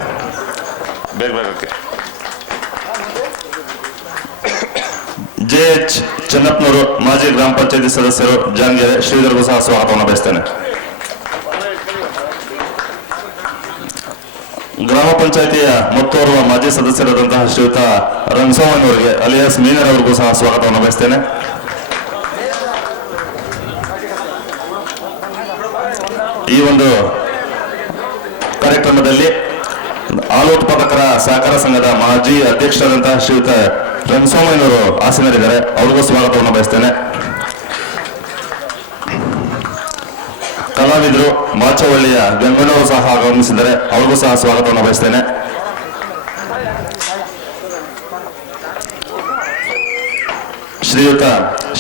JH ಚೆನ್ನಪ್ಪನವರು, ಮಾಜಿ ಗ್ರಾಮ ಪಂಚಾಯಿತಿ ಸದಸ್ಯರು, ಜಾಂಗೆರೆ, ಶ್ರೀಧರ್ಗೂ ಸಹ ಸ್ವಾಗತವನ್ನು ಬಯಸ್ತೇನೆ. ಗ್ರಾಮ ಪಂಚಾಯಿತಿಯ ಮತ್ತೋರ್ವ ಮಾಜಿ ಸದಸ್ಯರಾದಂತಹ ಶ್ರೀಯುತ ರಂಗಸ್ವಾಮಿಯವರಿಗೆ ಅಲಿಯಾಸ್ ಮೀನರ್ ಅವರಿಗೂ ಸಹ ಸ್ವಾಗತವನ್ನು ಬಯಸ್ತೇನೆ. ಈ ಒಂದು ಕಾರ್ಯಕ್ರಮದಲ್ಲಿ ಹಾಲು ಉತ್ಪಾದಕರ ಸಹಕಾರ ಸಂಘದ ಮಾಜಿ ಅಧ್ಯಕ್ಷರಾದಂತಹ ಶ್ರೀಯುತ ರಂಗಸ್ವಾಮಿಯವರು ಆಸೀನರಿದ್ದಾರೆ. ಅವ್ರಿಗೂ ಸ್ವಾಗತವನ್ನು ಬಯಸ್ತೇನೆ. ಕಲಾವಿದರು ಮಾಚವಳ್ಳಿಯ ಗಂಗಣ್ಣವರು ಸಹ ಆಗಮಿಸಿದ್ದಾರೆ. ಅವ್ರಿಗೂ ಸಹ ಸ್ವಾಗತವನ್ನು ಬಯಸ್ತೇನೆ. ಶ್ರೀಯುತ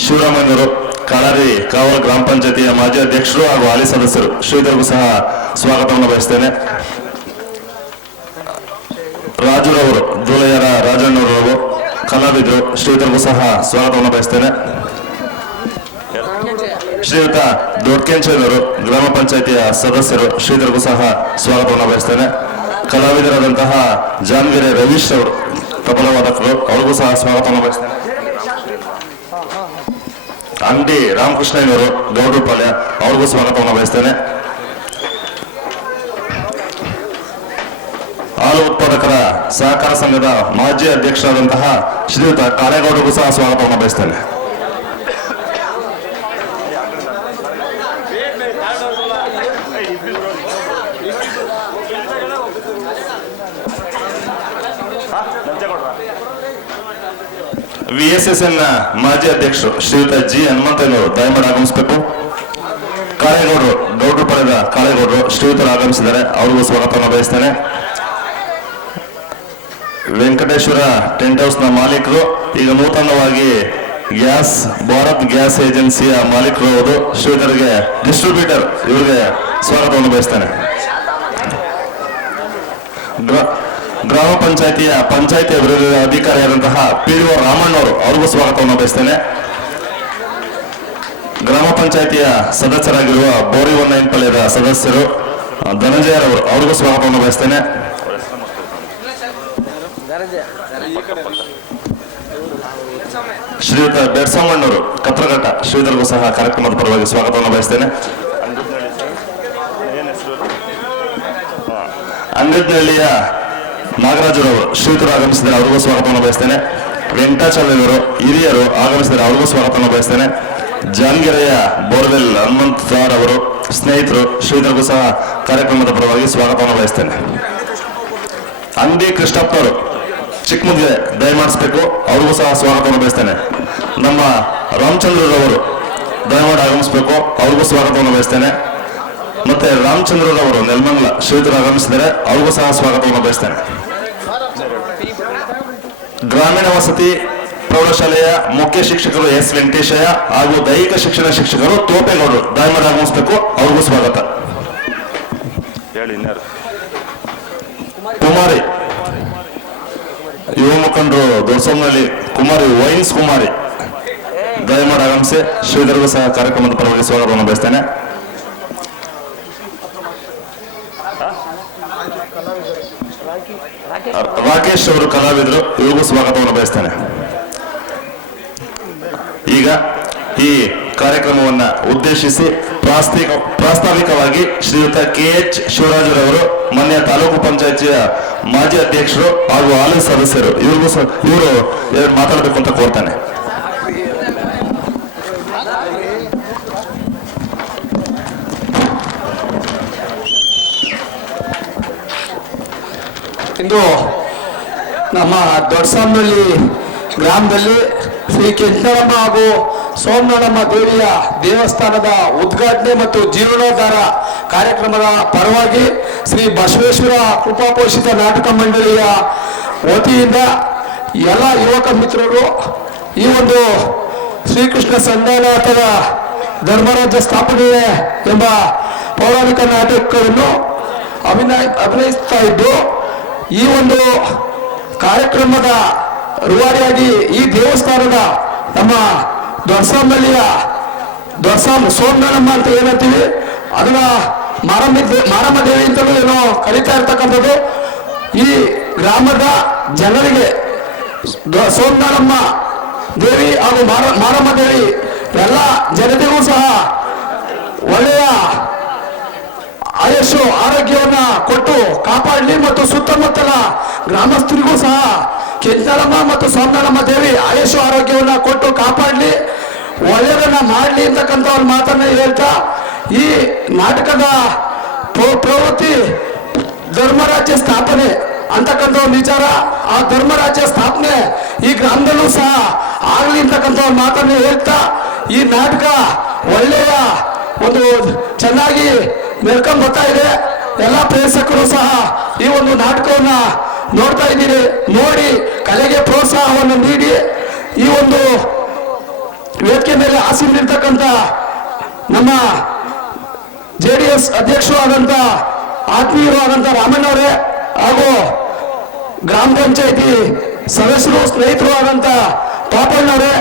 ಶಿವರಾಮಯ್ಯವರು, ಕಾಳಾರಿ ಕಾವಲ್ ಗ್ರಾಮ ಪಂಚಾಯತಿಯ ಮಾಜಿ ಅಧ್ಯಕ್ಷರು ಹಾಗೂ ಹಾಲಿ ಸದಸ್ಯರು, ಶ್ರೀಧರ್ಗೂ ಸಹ ಸ್ವಾಗತವನ್ನು ಬಯಸ್ತೇನೆ. ರಾಜುರವರು, ಜೂಲೈಯರ ರಾಜಣ್ಣವರು ಕಲಾವಿದರು, ಶ್ರೀಧರ್ಗೂ ಸಹ ಸ್ವಾಗತವನ್ನು ಬಯಸ್ತೇನೆ. ಶ್ರೀಯುತ ದೊಡ್ಕೆಂಚನವರು, ಗ್ರಾಮ ಪಂಚಾಯಿತಿಯ ಸದಸ್ಯರು, ಶ್ರೀಧರ್ಗೂ ಸಹ ಸ್ವಾಗತವನ್ನು ಬಯಸ್ತೇನೆ. ಕಲಾವಿದರಾದಂತಹ ಜಾಂಗೆರೆ ರವೀಶ್ ಅವರು, ತಬಲವಾದಕರು, ಅವ್ರಿಗೂ ಸಹ ಸ್ವಾಗತವನ್ನು ಬಯಸ್ತೇನೆ. ಅಂಗಡಿ ರಾಮಕೃಷ್ಣಯ್ಯನವರು, ಗೌಡ್ರಪಾಳ್ಯ, ಅವ್ರಿಗೂ ಸ್ವಾಗತವನ್ನು ಬಯಸ್ತೇನೆ. ಹಾಲು ಉತ್ಪಾದಕರ ಸಹಕಾರ ಸಂಘದ ಮಾಜಿ ಅಧ್ಯಕ್ಷರಾದಂತಹ ಶ್ರೀಯುತ ಕಾರೇಗೌಡರಿಗೂ ಸಹ ಸ್ವಾಗತವನ್ನು ಬಯಸ್ತೇನೆ. VSSN ಮಾಜಿ ಅಧ್ಯಕ್ಷರು ಶ್ರೀಯುತ G ಹನುಮಂತಯ್ಯನವರು ದಯಮಾಡಿ ಆಗಮಿಸಬೇಕು. ಕಾಳೇಗೌಡರು, ಗೌಡ್ರು ಪಡೆದ ಕಾಳೇಗೌಡರು ಶ್ರೀಯುತರು ಆಗಮಿಸಿದ್ದಾರೆ. ಅವ್ರಿಗೂ ಸ್ವಾಗತವನ್ನು ಬಯಸ್ತೇನೆ. ವೆಂಕಟೇಶ್ವರ ಟೆಂಟ್ ಹೌಸ್ನ ಮಾಲೀಕರು, ಈಗ ನೂತನವಾಗಿ ಭಾರತ್ ಗ್ಯಾಸ್ ಏಜೆನ್ಸಿಯ ಮಾಲೀಕರು ಹೌದು, ಶ್ರೀಯುತರಿಗೆ ಡಿಸ್ಟ್ರಿಬ್ಯೂಟರ್, ಇವರಿಗೆ ಸ್ವಾಗತವನ್ನು ಬಯಸ್ತೇನೆ. ಗ್ರಾಮ ಪಂಚಾಯಿತಿಯ ಪಂಚಾಯಿತಿ ಅಭಿವೃದ್ಧಿ ಅಧಿಕಾರಿಯಾದಂತಹ PDO ರಾಮಣ್ಣವರು, ಅವ್ರಿಗೂ ಸ್ವಾಗತವನ್ನು ಬಯಸ್ತೇನೆ. ಗ್ರಾಮ ಪಂಚಾಯಿತಿಯ ಸದಸ್ಯರಾಗಿರುವ ಬೋರಿ 19 ಪಾಳ್ಯದ ಸದಸ್ಯರು ಧನಂಜಯರವರು, ಅವ್ರಿಗೂ ಸ್ವಾಗತವನ್ನು ಬಯಸ್ತೇನೆ. ಶ್ರೀಯುತ ಬೆಡ್ಸಮ್ಮಣ್ಣವರು ಕತ್ರಘಟ್ಟ, ಶ್ರೀಧರ್ಗೂ ಸಹ ಕಾರ್ಯಕ್ರಮದ ಪರವಾಗಿ ಸ್ವಾಗತವನ್ನು ಬಯಸ್ತೇನೆ. ಅಂಗಡ್ನಹಳ್ಳಿಯ ನಾಗರಾಜರವರು ಶ್ರೀಯುತರು ಆಗಮಿಸಿದರೆ ಅವ್ರಿಗೂ ಸ್ವಾಗತವನ್ನು ಬಯಸ್ತೇನೆ. ವೆಂಕಟಾಚಲವರು ಹಿರಿಯರು ಆಗಮಿಸಿದರೆ ಅವ್ರಿಗೂ ಸ್ವಾಗತವನ್ನು ಬಯಸ್ತೇನೆ. ಜಾಂಗಿರೆಯ ಬೋರ್ವೆಲ್ ಹನುಮಂತ್ ಸಾರ್ ಅವರು ಸ್ನೇಹಿತರು, ಶ್ರೀಧರ್ಗೂ ಸಹ ಕಾರ್ಯಕ್ರಮದ ಪರವಾಗಿ ಸ್ವಾಗತವನ್ನು ಬಯಸ್ತೇನೆ. ಅಂಗಡಿ ಕೃಷ್ಣಪ್ಪನವರು ಚಿಕ್ಕಮುಂದಿಗೆ ದಯಮಾಡಿಸ್ಬೇಕು, ಅವ್ರಿಗೂ ಸಹ ಸ್ವಾಗತವನ್ನು ಬಯಸ್ತೇನೆ. ನಮ್ಮ ರಾಮಚಂದ್ರರವರು ದಯಮಾಡಿ ಆಗಮಿಸಬೇಕು, ಅವ್ರಿಗೂ ಸ್ವಾಗತವನ್ನು ಬಯಸ್ತೇನೆ. ಮತ್ತೆ ರಾಮಚಂದ್ರರವರು ನೆಲಮಂಗಲ ಶ್ರೀಯುತರು ಆಗಮಿಸಿದರೆ ಅವ್ರಿಗೂ ಸಹ ಸ್ವಾಗತವನ್ನು ಬಯಸ್ತೇನೆ. ಗ್ರಾಮೀಣ ವಸತಿ ಪ್ರೌಢಶಾಲೆಯ ಮುಖ್ಯ ಶಿಕ್ಷಕರು ಎಸ್ ವೆಂಕಟೇಶಯ್ಯ ಹಾಗೂ ದೈಹಿಕ ಶಿಕ್ಷಣ ಶಿಕ್ಷಕರು ತೋಪೇಗೌಡರು ದಯಮಾಡಿ ಆಗಮಿಸಬೇಕು, ಅವ್ರಿಗೂ ಸ್ವಾಗತ. ಕುಮಾರಿ ಯುವ ಮುಖಂಡರು ದೊಡ್ಸೋಮ್ನಲ್ಲಿ ಕುಮಾರಿ ವೈನ್ಸ್ ಕುಮಾರಿ ದಯಮಾಡಿ ಆಗಮಿಸಿ, ಶ್ರೀಧರ್ಗೂ ಸಹ ಕಾರ್ಯಕ್ರಮದ ಪರವಾಗಿ ಸ್ವಾಗತವನ್ನು ಬಯಸ್ತೇನೆ. ರಾಕೇಶ್ ಅವರು ಕಲಾವಿದರು, ಇವ್ರಿಗೂ ಸ್ವಾಗತವನ್ನು ಬಯಸ್ತೇನೆ. ಈಗ ಈ ಕಾರ್ಯಕ್ರಮವನ್ನ ಉದ್ದೇಶಿಸಿ ಪ್ರಾಸ್ತಾವಿಕವಾಗಿ ಶ್ರೀಯುತ KH ಶಿವರಾಜರವರು ಮಾನ್ಯ ತಾಲೂಕು ಪಂಚಾಯತಿಯ ಮಾಜಿ ಅಧ್ಯಕ್ಷರು ಹಾಗೂ ಹಾಲಿ ಸದಸ್ಯರು, ಇವರು ಮಾತಾಡಬೇಕು ಅಂತ ಕೋರ್ತಾನೆ. ಇಂದು ನಮ್ಮ ದೊಡ್ಡಸಾಮ್ನಹಳ್ಳಿ ಗ್ರಾಮದಲ್ಲಿ ಶ್ರೀ ಕೆಂಚನಮ್ಮ ಹಾಗೂ ಸೋಮನಮ್ಮ ದೇವಿಯ ದೇವಸ್ಥಾನದ ಉದ್ಘಾಟನೆ ಮತ್ತು ಜೀರ್ಣೋದ್ಧಾರ ಕಾರ್ಯಕ್ರಮದ ಪರವಾಗಿ ಶ್ರೀ ಬಸವೇಶ್ವರ ಕೃಪಾಪೋಷಿತ ನಾಟಕ ಮಂಡಳಿಯ ವತಿಯಿಂದ ಎಲ್ಲ ಯುವಕ ಮಿತ್ರರು ಈ ಒಂದು ಶ್ರೀಕೃಷ್ಣ ಸಂಧಾನದ ಧರ್ಮರಾಜ್ಯ ಸ್ಥಾಪನೆ ಎಂಬ ಪೌರಾಣಿಕ ನಾಟಕಗಳನ್ನು ಅಭಿನಯಿಸ್ತಾ ಇದ್ದು, ಈ ಒಂದು ಕಾರ್ಯಕ್ರಮದ ರೂವಾರಿಯಾಗಿ ಈ ದೇವಸ್ಥಾನದ ನಮ್ಮ ದೊಡ್ಡಸಾಮ್ನಹಳ್ಳಿಯ ಸೋಮನಮ್ಮ ಅಂತ ಏನಂತೀವಿ, ಅದನ್ನ ಮಾರಮ್ಮ ದೇವಿ ಅಂತಲೂ ಏನೋ ಕರೀತಾ ಇರ್ತಕ್ಕಂಥದ್ದು. ಈ ಗ್ರಾಮದ ಜನರಿಗೆ ಸೋಮನಮ್ಮ ದೇವಿ ಹಾಗೂ ಮಾರಮ್ಮ ದೇವಿ ಎಲ್ಲ ಜನತೆಗೂ ಸಹ ಒಳ್ಳೆಯ ಆಯುಷು ಆರೋಗ್ಯವನ್ನ ಕೊಟ್ಟು ಕಾಪಾಡಲಿ ಮತ್ತು ಸುತ್ತಮುತ್ತಲ ಗ್ರಾಮಸ್ಥರಿಗೂ ಸಹ ಕೆಂಚನಮ್ಮ ಮತ್ತು ಸೋಮನಮ್ಮ ದೇವಿ ಆಯುಷು ಆರೋಗ್ಯವನ್ನ ಕೊಟ್ಟು ಕಾಪಾಡಲಿ, ಒಳ್ಳೆಯದನ್ನ ಮಾಡಲಿ ಅಂತಕ್ಕಂಥ ಒಂದು ಮಾತನ್ನ ಹೇಳ್ತಾ, ಈ ನಾಟಕದ ಪ್ರವೃತ್ತಿ ಧರ್ಮರಾಜ್ಯ ಸ್ಥಾಪನೆ ಅಂತಕ್ಕಂಥ ಒಂದು ವಿಚಾರ, ಆ ಧರ್ಮರಾಜ್ಯ ಸ್ಥಾಪನೆ ಈ ಗ್ರಾಮದಲ್ಲೂ ಸಹ ಆಗಲಿ ಅಂತಕ್ಕಂಥ ಒಂದು ಮಾತನ್ನ ಹೇಳ್ತಾ, ಈ ನಾಟಕ ಒಳ್ಳೆಯ ಒಂದು ಚೆನ್ನಾಗಿ ನಡ್ಕೊಂಡು ಬರ್ತಾ ಇದೆ. ಎಲ್ಲ ಪ್ರೇಕ್ಷಕರು ಸಹ ಈ ಒಂದು ನಾಟಕವನ್ನ ನೋಡ್ತಾ ಇದ್ದೀರಿ, ನೋಡಿ ಕಲೆಗೆ ಪ್ರೋತ್ಸಾಹವನ್ನು ನೀಡಿ ಈ ಒಂದು ವೇದಿಕೆ ಮೇಲೆ ಆಸೀನರಿರ್ತಕ್ಕಂಥ ನಮ್ಮ JDS ಅಧ್ಯಕ್ಷರು ಆದಂಥ ಆತ್ಮೀಯರು ಆದಂಥ ರಾಮಣ್ಣವರೇ ಹಾಗೂ ಗ್ರಾಮ ಪಂಚಾಯತಿ ಸದಸ್ಯರು ಸ್ನೇಹಿತರು ಆದಂಥ ಪಾಪಣ್ಣವರೇ,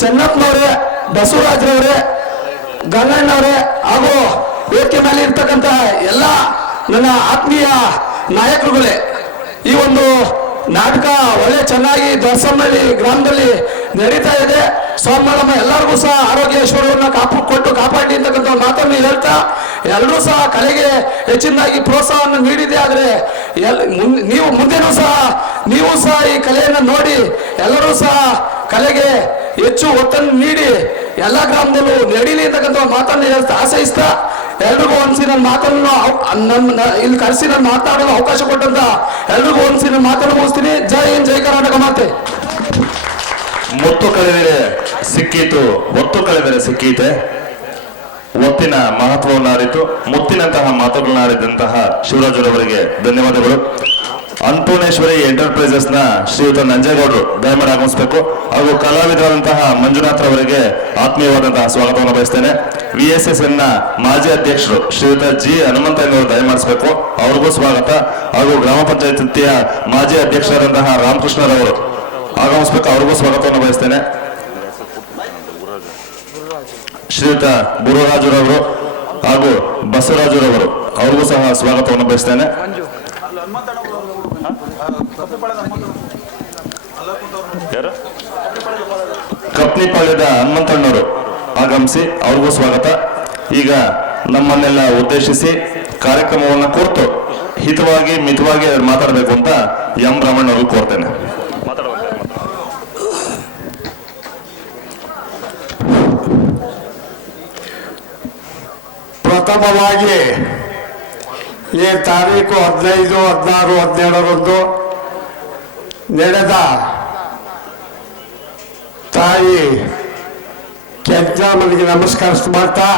ಚೆನ್ನಪ್ಪನವರೇ, ಬಸವರಾಜ್ರವರೇ, ಗಂಗಣ್ಣವರೇ ಹಾಗೂ ವೇದಿಕೆ ಮೇಲೆ ಇರ್ತಕ್ಕಂಥ ಎಲ್ಲ ನನ್ನ ಆತ್ಮೀಯ ನಾಯಕರುಗಳೇ, ಈ ಒಂದು ನಾಟಕ ಒಳ್ಳೆ ಚೆನ್ನಾಗಿ ದೊಡ್ಡಸಾಮ್ನಹಳ್ಳಿ ಗ್ರಾಮದಲ್ಲಿ ನಡೀತಾ ಇದೆ. ಸೋಮನಮ್ಮ ಎಲ್ಲರಿಗೂ ಸಹ ಆರೋಗ್ಯ ಐಶ್ವರ್ಯವನ್ನು ಕೊಟ್ಟು ಕಾಪಾಡಿ ಅಂತಕ್ಕಂಥ ಮಾತನ್ನು ಹೇಳ್ತಾ, ಎಲ್ಲರೂ ಸಹ ಕಲೆಗೆ ಹೆಚ್ಚಿನದಾಗಿ ಪ್ರೋತ್ಸಾಹವನ್ನು ನೀಡಿದೆ. ಆದರೆ ನೀವು ಮುಂದೆನೂ ಸಹ ನೀವು ಸಹ ಈ ಕಲೆಯನ್ನು ನೋಡಿ ಎಲ್ಲರೂ ಸಹ ಕಲೆಗೆ ಹೆಚ್ಚು ಒತ್ತನ್ನು ನೀಡಿ ಎಲ್ಲ ಗ್ರಾಮದಲ್ಲೂ ನಡೀಲಿ ಅಂತಕ್ಕಂಥ ಮಾತನ್ನು ಹೇಳ್ತಾ ಆಶಯಿಸ್ತಾ, ಎಲ್ರಿಗೂ ಒಂದ್ಸಿ ನನ್ನ ಮಾತನ್ನು ಇಲ್ಲಿ ಕರೆಸಿ ನಾನು ಮಾತನಾಡಲು ಅವಕಾಶ ಕೊಟ್ಟಂತ ಎಲ್ರಿಗೂ ಒಂದ್ಸಿ ನನ್ನ ಮಾತನ್ನು ಮುಗಿಸ್ತೀನಿ. ಜೈ ಹಿಂದ್, ಜೈ ಕರ್ನಾಟಕ ಮಾತೆ. ಮುತ್ತು ಕಳೆದರೆ ಸಿಕ್ಕೀತು, ಒತ್ತು ಕಳೆದರೆ ಸಿಕ್ಕೀತೆ. ಒತ್ತಿನ ಮಹತ್ವವನ್ನು ಅರಿತು ಮುತ್ತಿನಂತಹ ಮಾತುಗಳನ್ನ ಆಡಿದಂತಹ ಶಿವರಾಜರವರಿಗೆ ಧನ್ಯವಾದಗಳು. ಅನ್ನಪೂರ್ಣೇಶ್ವರಿ ಎಂಟರ್ಪ್ರೈಸಸ್ ನ ಶ್ರೀಯುತ ನಂಜೇಗೌಡರು ದಯಮಾಡಿ ಆಗಮಿಸಬೇಕು ಹಾಗೂ ಕಲಾವಿದರಾದಂತಹ ಮಂಜುನಾಥ್ ರವರಿಗೆ ಆತ್ಮೀಯವಾದಂತಹ ಸ್ವಾಗತವನ್ನು ಬಯಸ್ತೇನೆ. VSSN ನ ಮಾಜಿ ಅಧ್ಯಕ್ಷರು ಶ್ರೀಯುತ G ಹನುಮಂತಯ್ಯನವರು ದಯಮಾಡಿಸಬೇಕು, ಅವ್ರಿಗೂ ಸ್ವಾಗತ. ಹಾಗೂ ಗ್ರಾಮ ಪಂಚಾಯತಿಯ ಮಾಜಿ ಅಧ್ಯಕ್ಷರಾದಂತಹ ರಾಮಕೃಷ್ಣರವರು ಆಗಮಿಸಬೇಕು, ಅವ್ರಿಗೂ ಸ್ವಾಗತವನ್ನು ಬಯಸ್ತೇನೆ. ಶ್ರೀಯುತ ಗುರುರಾಜುರವರು ಹಾಗೂ ಬಸವರಾಜುರವರು ಅವ್ರಿಗೂ ಸಹ ಸ್ವಾಗತವನ್ನು ಬಯಸ್ತೇನೆ. ಕಪ್ನಿಪಾಳ್ಯದ ಹನುಮಂತಣ್ಣವರು ಆಗಮಿಸಿ ಅವ್ರಿಗೂ ಸ್ವಾಗತ. ಈಗ ನಮ್ಮನ್ನೆಲ್ಲ ಉದ್ದೇಶಿಸಿ ಕಾರ್ಯಕ್ರಮವನ್ನು ಕುರಿತು ಹಿತವಾಗಿ ಮಿತವಾಗಿ ಮಾತಾಡಬೇಕು ಅಂತ ಎಂ ರಮಣ್ಣವ್ರಿಗೆ ಕೋರ್ತೇನೆ. ಪ್ರಥಮವಾಗಿ ಈ ತಾರೀಕು 15, 16, 17ರಂದು ನಡೆದ ತಾಯಿ ಕೆಂಚಮ್ಮನಿಗೆ ನಮಸ್ಕರಿಸಿ ಮಾಡ್ತಾ,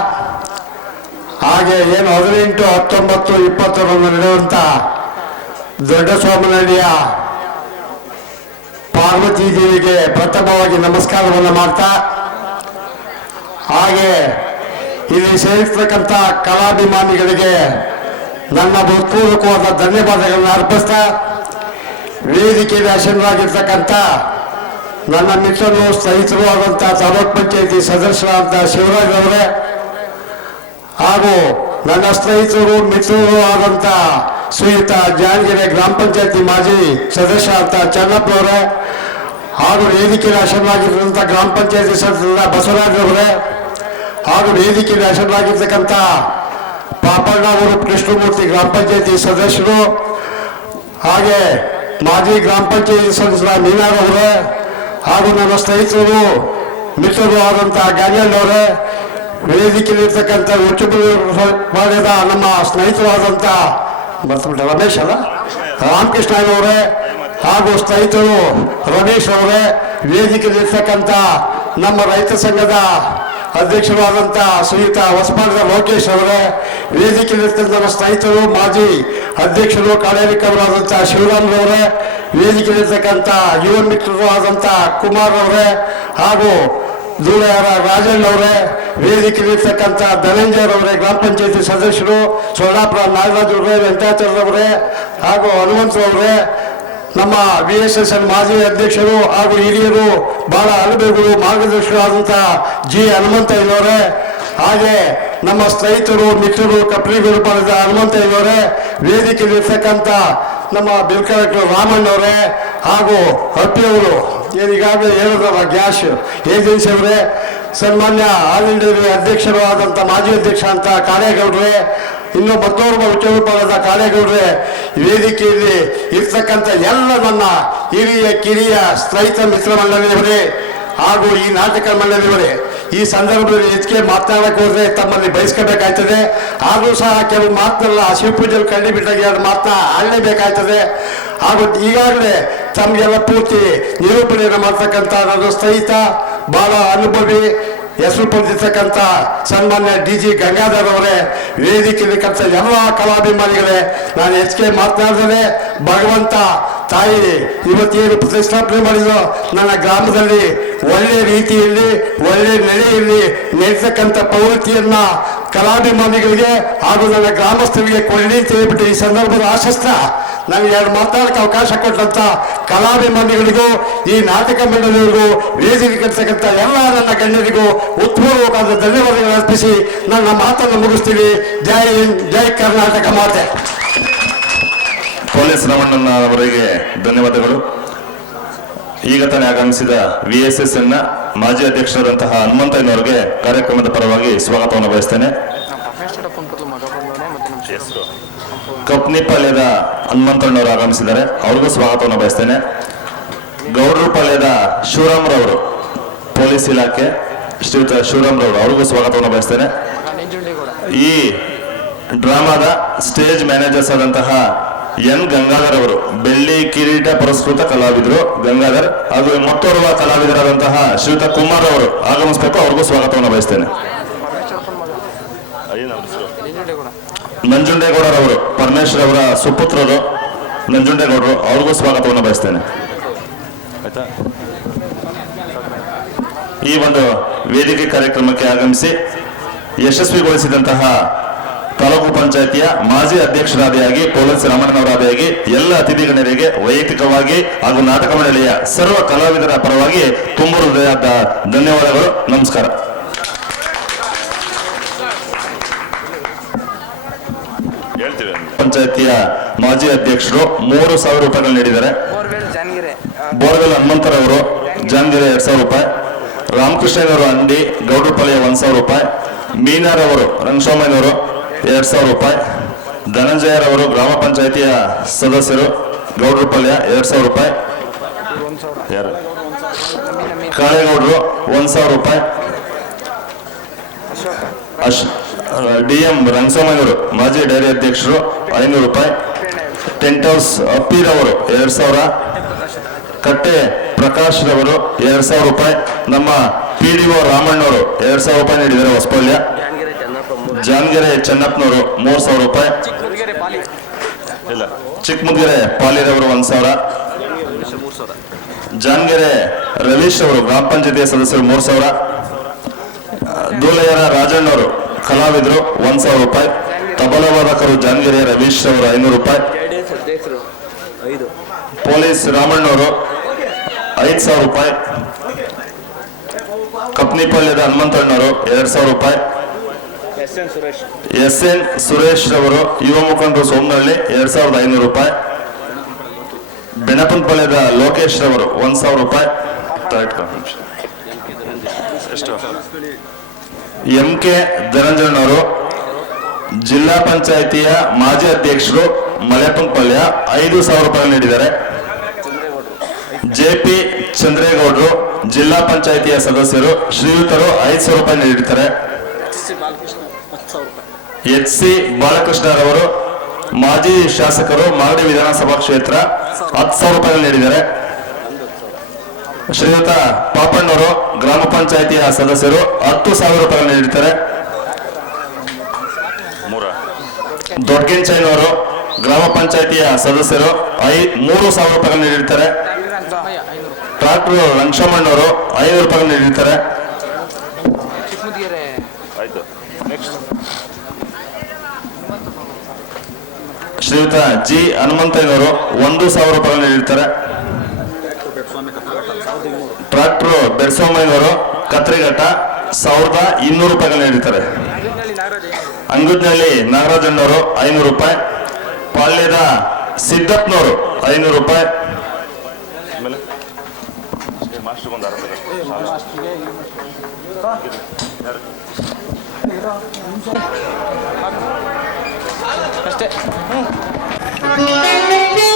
ಹಾಗೆ ಏನು 18, 19, 20ರಂದು ನಡೆಯುವಂಥ ದೊಡ್ಡ ಸೋಮನಹಳ್ಳಿಯ ಪಾರ್ವತಿ ದೇವಿಗೆ ಪ್ರಥಮವಾಗಿ ನಮಸ್ಕಾರವನ್ನು ಮಾಡ್ತಾ, ಹಾಗೆ ಇಲ್ಲಿ ಸೇರಿರ್ತಕ್ಕಂಥ ಕಲಾಭಿಮಾನಿಗಳಿಗೆ ನನ್ನ ಹೃತ್ಪೂರ್ವಕವಾದ ಧನ್ಯವಾದಗಳನ್ನು ಅರ್ಪಿಸ್ತಾ, ವೇದಿಕೆಯಲ್ಲಿ ಆಸೀನರಾಗಿರ್ತಕ್ಕಂಥ ನನ್ನ ಮಿತ್ರರು ಸ್ನೇಹಿತರು ಆದಂಥ ತಾಲೂಕ್ ಪಂಚಾಯತಿ ಸದಸ್ಯರಾದಂಥ ಶಿವರಾಜ್ ಅವರೇ, ಹಾಗೂ ನನ್ನ ಸ್ನೇಹಿತರು ಮಿತ್ರರು ಆದಂಥ ಶ್ರೀಯುತ ಜಾನಗಿರಿ ಗ್ರಾಮ ಪಂಚಾಯತಿ ಮಾಜಿ ಸದಸ್ಯರಾದಂಥ ಚೆನ್ನಪ್ಪನವರೇ, ಹಾಗೂ ವೇದಿಕೆಯಲ್ಲಿ ಆಸೀನರಾಗಿರ್ತಕ್ಕಂಥ ಗ್ರಾಮ ಪಂಚಾಯತಿ ಸದಸ್ಯರಾದ ಬಸವರಾಜ್ ಅವರೇ, ಹಾಗೂ ವೇದಿಕೆಯಲ್ಲಿ ಆಸೀನರಾಗಿರ್ತಕ್ಕಂಥ ಪಾಪಣ್ಣ ಅವರು ಕೃಷ್ಣಮೂರ್ತಿ ಗ್ರಾಮ ಪಂಚಾಯತಿ ಸದಸ್ಯರು, ಹಾಗೆ ಮಾಜಿ ಗ್ರಾಮ ಪಂಚಾಯತಿ ಸದಸ್ಯರ ಮೀನಾರವರೇ, ಹಾಗೂ ನನ್ನ ಸ್ನೇಹಿತರು ಮಿತ್ರರು ಆದಂಥ ಗಾಂಜಣ್ಣವರೇ, ವೇದಿಕೆಯಲ್ಲಿರ್ತಕ್ಕಂಥ ಉಚ್ಚುಪಾಳ್ಯದ ನಮ್ಮ ಸ್ನೇಹಿತರಾದಂಥ ರಮೇಶ್ ಅಲ್ಲ ರಾಮಕೃಷ್ಣನವರೇ, ಹಾಗೂ ಸ್ನೇಹಿತರು ರಮೇಶ್ ಅವರೇ, ವೇದಿಕೆಯಲ್ಲಿರ್ತಕ್ಕಂಥ ನಮ್ಮ ರೈತ ಸಂಘದ ಅಧ್ಯಕ್ಷರಾದಂಥ ಶ್ರೀಯುತ ಹೊಸಪಾಳ್ಯದ ಲೋಕೇಶ್ ಅವರೇ, ವೇದಿಕೆಯಲ್ಲಿರ್ತಕ್ಕಂಥ ನಮ್ಮ ಸ್ನೇಹಿತರು ಮಾಜಿ ಅಧ್ಯಕ್ಷರು ಕಾಳೇರಿಕವರಾದಂಥ ಶಿವರಾಮ್ರವರೇ, ವೇದಿಕೆಯಲ್ಲಿರ್ತಕ್ಕಂಥ ಯುವ ಮಿತ್ರರು ಆದಂಥ ಕುಮಾರ್ ಅವರೇ, ಹಾಗೂ ಧೂಳೆಯರ ರಾಜಣ್ಣವರೇ, ವೇದಿಕೆಯಲ್ಲಿರ್ತಕ್ಕಂಥ ಧನಂಜಯರವರೇ, ಗ್ರಾಮ ಪಂಚಾಯತಿ ಸದಸ್ಯರು ಸೊಲ್ಲಾಪುರ ನಾಗರಾಜ್ ಅವರೇ, ವೆಂಕಟಾಚಲರವರೇ, ಹಾಗೂ ಹನುಮಂತರವರೇ, ನಮ್ಮ VSSN ಮಾಜಿ ಅಧ್ಯಕ್ಷರು ಹಾಗೂ ಹಿರಿಯರು ಬಹಳ ಅನುಭವಿಗಳು ಮಾರ್ಗದರ್ಶಕರಾದಂಥ ಜಿ ಹನುಮಂತಯ್ಯನವರೇ, ಹಾಗೆ ನಮ್ಮ ಸ್ನೇಹಿತರು ಮಿತ್ರರು ಕಪ್ರಿಗೂರು ಪಾಲದ ಹನುಮಂತಯ್ಯನವರೇ, ವೇದಿಕೆಯಲ್ಲಿರ್ತಕ್ಕಂಥ ನಮ್ಮ ಬಿಲ್ ಕಲೆಕ್ಟರ್ ರಾಮಣ್ಣವರೇ, ಹಾಗೂ ಹಟ್ಟಿಯವರು ಈಗಾಗಲೇ ಹೇಳಿದ್ರಲ್ಲ ಗ್ಯಾಸ್ ಏಜೆನ್ಸಿ ಅವರೇ, ಸನ್ಮಾನ್ಯ ಆಲ್ ಇಂಡಿಯಾ ಅಧ್ಯಕ್ಷರು ಆದಂಥ ಮಾಜಿ ಅಧ್ಯಕ್ಷ ಅಂತ ಕಾಳೇಗೌಡ್ರೆ, ಇನ್ನು ಮತ್ತೋರ್ವ ಉಚ್ಚಪಾಲದ ಕಾಳೇಗೌಡ್ರೆ, ವೇದಿಕೆಯಲ್ಲಿ ಇರ್ತಕ್ಕಂಥ ಎಲ್ಲ ನನ್ನ ಹಿರಿಯ ಕಿರಿಯ ಸ್ನೇಹಿತ ಮಿತ್ರ ಮಂಡಳಿಯವರೇ, ಹಾಗೂ ಈ ನಾಟಕ ಮಂಡಳಿಯವರೇ, ಈ ಸಂದರ್ಭದಲ್ಲಿ ಹೆಚ್ಚಿಗೆ ಮಾತನಾಡಕ್ಕೆ ಹೋದ್ರೆ ತಮ್ಮಲ್ಲಿ ಬಯಸ್ಕೋಬೇಕಾಯ್ತದೆ. ಆದರೂ ಸಹ ಕೆಲವು ಮಾತನ್ನೆಲ್ಲ ಶಿವಪೂಜೆಯಲ್ಲಿ ಕಂಡು ಬಿಟ್ಟಾಗ 2 ಮಾತನ್ನ ಆಡಲೇಬೇಕಾಯ್ತದೆ. ಹಾಗೂ ಈಗಾಗಲೇ ತಮಗೆಲ್ಲ ಪೂರ್ತಿ ನಿರೂಪಣೆಯನ್ನು ಮಾಡ್ತಕ್ಕಂಥ ನನ್ನ ಸ್ನೇಹಿತ ಬಹಳ ಅನುಭವಿ ಹೆಸರು ಪಡೆದಿರ್ತಕ್ಕಂಥ ಸನ್ಮಾನ್ಯ DG ಗಂಗಾಧರ್ ಅವರೇ, ವೇದಿಕೆಯಲ್ಲಿರ್ತಕ್ಕಂಥ ಎಲ್ಲ ಕಲಾಭಿಮಾನಿಗಳೇ, ನಾನು ಹೆಚ್ಚಿಗೆ ಮಾತನಾಡಿದರೆ ಭಗವಂತ ತಾಯಿ ಇವತ್ತೇನು ಪ್ರತಿಷ್ಠಾಪನೆ ಮಾಡಿದ್ರು ನನ್ನ ಗ್ರಾಮದಲ್ಲಿ ಒಳ್ಳೆ ರೀತಿಯಲ್ಲಿ ಒಳ್ಳೆ ನೆಲೆಯಲ್ಲಿ ನಡೀತಕ್ಕಂಥ ಪ್ರವೃತ್ತಿಯನ್ನ ಕಲಾಭಿಮಾನಿಗಳಿಗೆ ಹಾಗೂ ನನ್ನ ಗ್ರಾಮಸ್ಥರಿಗೆ ಕೊಳ್ಳಿ ಅಂತ ಹೇಳ್ಬಿಟ್ಟು ಈ ಸಂದರ್ಭದ ಆಶಿಸ್ತಾ ನನಗೆ 2 ಮಾತಾಡಕ್ಕೆ ಅವಕಾಶ ಕೊಟ್ಟಂತ ಕಲಾಭಿಮಾನಿಗಳಿಗೂ ಈ ನಾಟಕ ಮಂಡಳಿಗಳಿಗೂ ವೇದಿಕೆರ್ತಕ್ಕಂಥ ಎಲ್ಲ ನನ್ನ ಗಣ್ಯರಿಗೂ ಉತ್ಪೂರ್ವಕವಾದ ಧನ್ಯವಾದಗಳು ಅರ್ಪಿಸಿ ನನ್ನ ಮಾತನ್ನು ಮುಗಿಸ್ತೀವಿ. ಜೈ ಹಿಂದ್, ಜೈ ಕರ್ನಾಟಕ ಮಾತೆ. ಪೊಲೀಸ್ ರಮಣ್ಣನ ಅವರಿಗೆ ಧನ್ಯವಾದಗಳು. ಈಗ ತಾನೇ ಆಗಮಿಸಿದ VSSN ಮಾಜಿ ಅಧ್ಯಕ್ಷರಾದಂತಹ ಹನುಮಂತಯ್ಯನವರಿಗೆ ಕಾರ್ಯಕ್ರಮದ ಪರವಾಗಿ ಸ್ವಾಗತವನ್ನು ಬಯಸ್ತೇನೆ. ಕಪ್ನಿಪಾಳ್ಯದ ಹನುಮಂತಣ್ಣವರು ಆಗಮಿಸಿದ್ದಾರೆ, ಅವ್ರಿಗೂ ಸ್ವಾಗತವನ್ನು ಬಯಸ್ತೇನೆ. ಗೌಡ್ರಪಾಳ್ಯದ ಶಿವರಾಮ್ರವರು ಪೊಲೀಸ್ ಇಲಾಖೆ ಶ್ರೀಯುತ ಶಿವರಾಮ್ರವರು ಅವ್ರಿಗೂ ಸ್ವಾಗತವನ್ನು ಬಯಸ್ತೇನೆ. ಈ ಡ್ರಾಮಾದ ಸ್ಟೇಜ್ ಮ್ಯಾನೇಜರ್ಸ್ ಆದಂತಹ ಎನ್ ಗಂಗಾಧರ್ ಅವರು ಬೆಳ್ಳಿ ಕಿರೀಟ ಪುರಸ್ಕೃತ ಕಲಾವಿದರು ಗಂಗಾಧರ್, ಹಾಗೂ ಮತ್ತೋರ್ವ ಕಲಾವಿದರಾದಂತಹ ಶ್ರೀಯುತ ಕುಮಾರ್ ಅವರು ಆಗಮಿಸಬೇಕು, ಅವ್ರಿಗೂ ಸ್ವಾಗತವನ್ನು ಬಯಸ್ತೇನೆ. ನಂಜುಂಡೇಗೌಡರವರು ಪರಮೇಶ್ವರ್ ಅವರ ಸುಪುತ್ರರು ನಂಜುಂಡೇಗೌಡರು, ಅವ್ರಿಗೂ ಸ್ವಾಗತವನ್ನು ಬಯಸ್ತೇನೆ. ಆಯ್ತಾ? ಈ ಒಂದು ವೇದಿಕೆ ಕಾರ್ಯಕ್ರಮಕ್ಕೆ ಆಗಮಿಸಿ ಯಶಸ್ವಿಗೊಳಿಸಿದಂತಹ ತಾಲೂಕು ಪಂಚಾಯತಿಯ ಮಾಜಿ ಅಧ್ಯಕ್ಷರಾದಿಯಾಗಿ ಪೊಲೀಸ್ ರಮಣ್ಣನವರಾದಿಯಾಗಿ ಎಲ್ಲ ಅತಿಥಿಗಣ್ಯರಿಗೆ ವೈಯಕ್ತಿಕವಾಗಿ ಹಾಗೂ ನಾಟಕ ಮಂಡಳಿಯ ಸರ್ವ ಕಲಾವಿದರ ಪರವಾಗಿ ತುಂಬ ಹೃದಯದ ಧನ್ಯವಾದಗಳು. ನಮಸ್ಕಾರ. ಪಂಚಾಯತಿಯ ಮಾಜಿ ಅಧ್ಯಕ್ಷರು 3,000 ರೂಪಾಯಿಗಳು ನೀಡಿದ್ದಾರೆ. ಬೋರ್ವೆಲ್ ಹನುಮಂತರವರು ಜಾನ್ಗೆರೆ 2,000 ರೂಪಾಯಿ. ರಾಮಕೃಷ್ಣನವರು ಅಂಡಿ ಗೌಡ್ರಪಾಳ್ಯ 1,000 ರೂಪಾಯಿ. ಮೀನಾರವರು ರಂಗಸ್ವಾಮಯ್ಯನವರು 2,000 ರೂಪಾಯಿ. ಧನಂಜಯರವರು ಗ್ರಾಮ ಪಂಚಾಯತಿಯ ಸದಸ್ಯರು ಗೌಡ್ರಪಾಳ್ಯ 2,000 ರೂಪಾಯಿ. ಕಾಳೇಗೌಡರು 1,000 ರೂಪಾಯಿ. DM ರಂಗಸ್ವಾಮಯ್ಯನವರು ಮಾಜಿ ಡೈರಿ ಅಧ್ಯಕ್ಷರು 500 ರೂಪಾಯಿ. ಟೆಂಟ್ ಹೌಸ್ ಅಪ್ಪೀರವರು 2,000. ಕಟ್ಟೆ ಪ್ರಕಾಶ್ ರವರು 2,000 ರೂಪಾಯಿ. ನಮ್ಮ PDO ರಾಮಣ್ಣವರು 2,000 ರೂಪಾಯಿ ನೀಡಿದ್ದಾರೆ ಹೊಸಪಳ್ಯ. ಜಾನ್ಗೆರೆ ಚೆನ್ನಪ್ಪನವರು 3,000 ರೂಪಾಯಿ. ಚಿಕ್ಕಮುದಿರೆ ಪಾಲಿರವರು 1,000. ಜಾನ್ಗೆರೆ ರವೀಶ್ ಅವರು ಗ್ರಾಮ ಪಂಚಾಯತಿಯ ಸದಸ್ಯರು 3,000. ದೂಲೆಯರ ರಾಜಣ್ಣವರು ಕಲಾವಿದರು 1,000 ರೂಪಾಯಿ. ತಬಲವಾದಕರು ಜಾನ್ಗೆರೆ ರವೀಶ್ ಅವರು 500 ರೂಪಾಯಿ. ಪೊಲೀಸ್ ರಾಮಣ್ಣವರು 5,000 ರೂಪಾಯಿ. ಕಪ್ನಿಪಾಳ್ಯದ ಹನುಮಂತಣ್ಣವರು 2,000 ರೂಪಾಯಿ. SN ಸುರೇಶ್ ರವರು ಯುವ ಮುಖಂಡರು ಸೋಮನಹಳ್ಳಿ 2,500 ರೂಪಾಯಿ. ಬೆನಪನಪಾಳ್ಯದ ಲೋಕೇಶ್ ರವರು 1,000 ರೂಪಾಯಿ. MK ಧನಂಜಯನವರು ಜಿಲ್ಲಾ ಪಂಚಾಯಿತಿಯ ಮಾಜಿ ಅಧ್ಯಕ್ಷರು ಮಲೆಪನಪಾಳ್ಯ 5,000 ರೂಪಾಯಿ ನೀಡಿದ್ದಾರೆ. JP ಚಂದ್ರೇಗೌಡರು ಜಿಲ್ಲಾ ಪಂಚಾಯಿತಿಯ ಸದಸ್ಯರು ಶ್ರೀಯುತರು 5,000 ರೂಪಾಯಿ ನೀಡಿದ್ದಾರೆ. HC ಬಾಲಕೃಷ್ಣರವರು ಮಾಜಿ ಶಾಸಕರು ಮಾಗಡಿ ವಿಧಾನಸಭಾ ಕ್ಷೇತ್ರ 10,000 ರೂಪಾಯಿ ನೀಡಿದ್ದಾರೆ. ಶ್ರೀಯುತ ಪಾಪಣ್ಣವರು ಗ್ರಾಮ ಪಂಚಾಯಿತಿಯ ಸದಸ್ಯರು 10,000 ರೂಪಾಯಿ ನೀಡಿದ್ದಾರೆ. ದೊಡ್ಡಗೆಂಚಯ್ಯನವರು ಗ್ರಾಮ ಪಂಚಾಯಿತಿಯ ಸದಸ್ಯರು 3,000 ರೂಪಾಯಿ ನೀಡಿರ್ತಾರೆ. ಡಾಕ್ಟರ್ ರಂಗಸ್ವಾಮಣ್ಣವರು 500 ರೂಪಾಯಿ ನೀಡಿರ್ತಾರೆ. ಶ್ರೀಯುತ G ಹನುಮಂತಯ್ಯನವರು 1,000 ರೂಪಾಯಿ ನೀಡಿರ್ತಾರೆ. ಡಾಕ್ಟರ್ ಬೆಡ್ಸೋಮಯ್ಯನವರು ಕತ್ರಿಘಟ್ಟ 1,200 ರೂಪಾಯಿ ನೀಡಿರ್ತಾರೆ. ಅಂಗುದ್ನಳ್ಳಿ ನಾಗರಾಜಣ್ಣವರು 500 ರೂಪಾಯಿ. ಪಾಳ್ಯದ ಸಿದ್ದಪ್ಪನವರು 500 ರೂಪಾಯಿ. ಅಷ್ಟೇ. Thank you.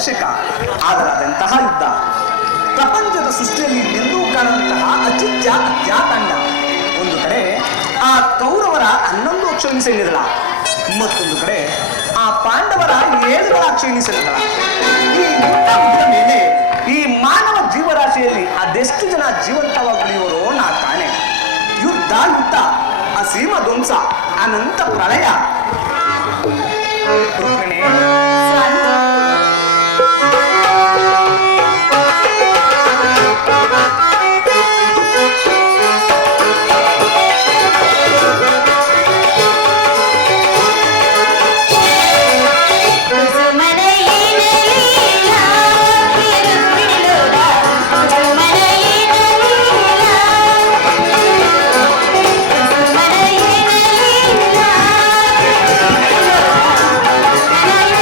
ಅವಶ್ಯಕ. ಆದರೆ ಅದೆಂತಹ ಯುದ್ಧ, ಪ್ರಪಂಚದ ಸೃಷ್ಟಿಯಲ್ಲಿ ಎಂದೂ ಕಾಣುವಂತಹ ಅಚಿತ್ಯ ಅತ್ಯಾತಂಡ. ಒಂದು ಕಡೆ ಆ ಕೌರವರ 11 ಅಕ್ಷೋಣಿ ಸೈನ್ಯದಳ, ಮತ್ತೊಂದು ಕಡೆ ಆ ಪಾಂಡವರ 7 ಅಕ್ಷೋಣಿ ಸೈನ್ಯದಳ. ಈ ಯುದ್ಧ ಮುಗಿದ ಮೇಲೆ ಈ ಮಾನವ ಜೀವರಾಶಿಯಲ್ಲಿ ಅದೆಷ್ಟು ಜನ ಜೀವಂತವಾಗಿ ಉಳಿಯುವರೋ ನಾ ಕಾಣೆ. ಯುದ್ಧ ಯುದ್ಧ, ಅಸೀಮ ಧ್ವಂಸ, ಅನಂತ ಪ್ರಳಯ. Rukmini, Thank you.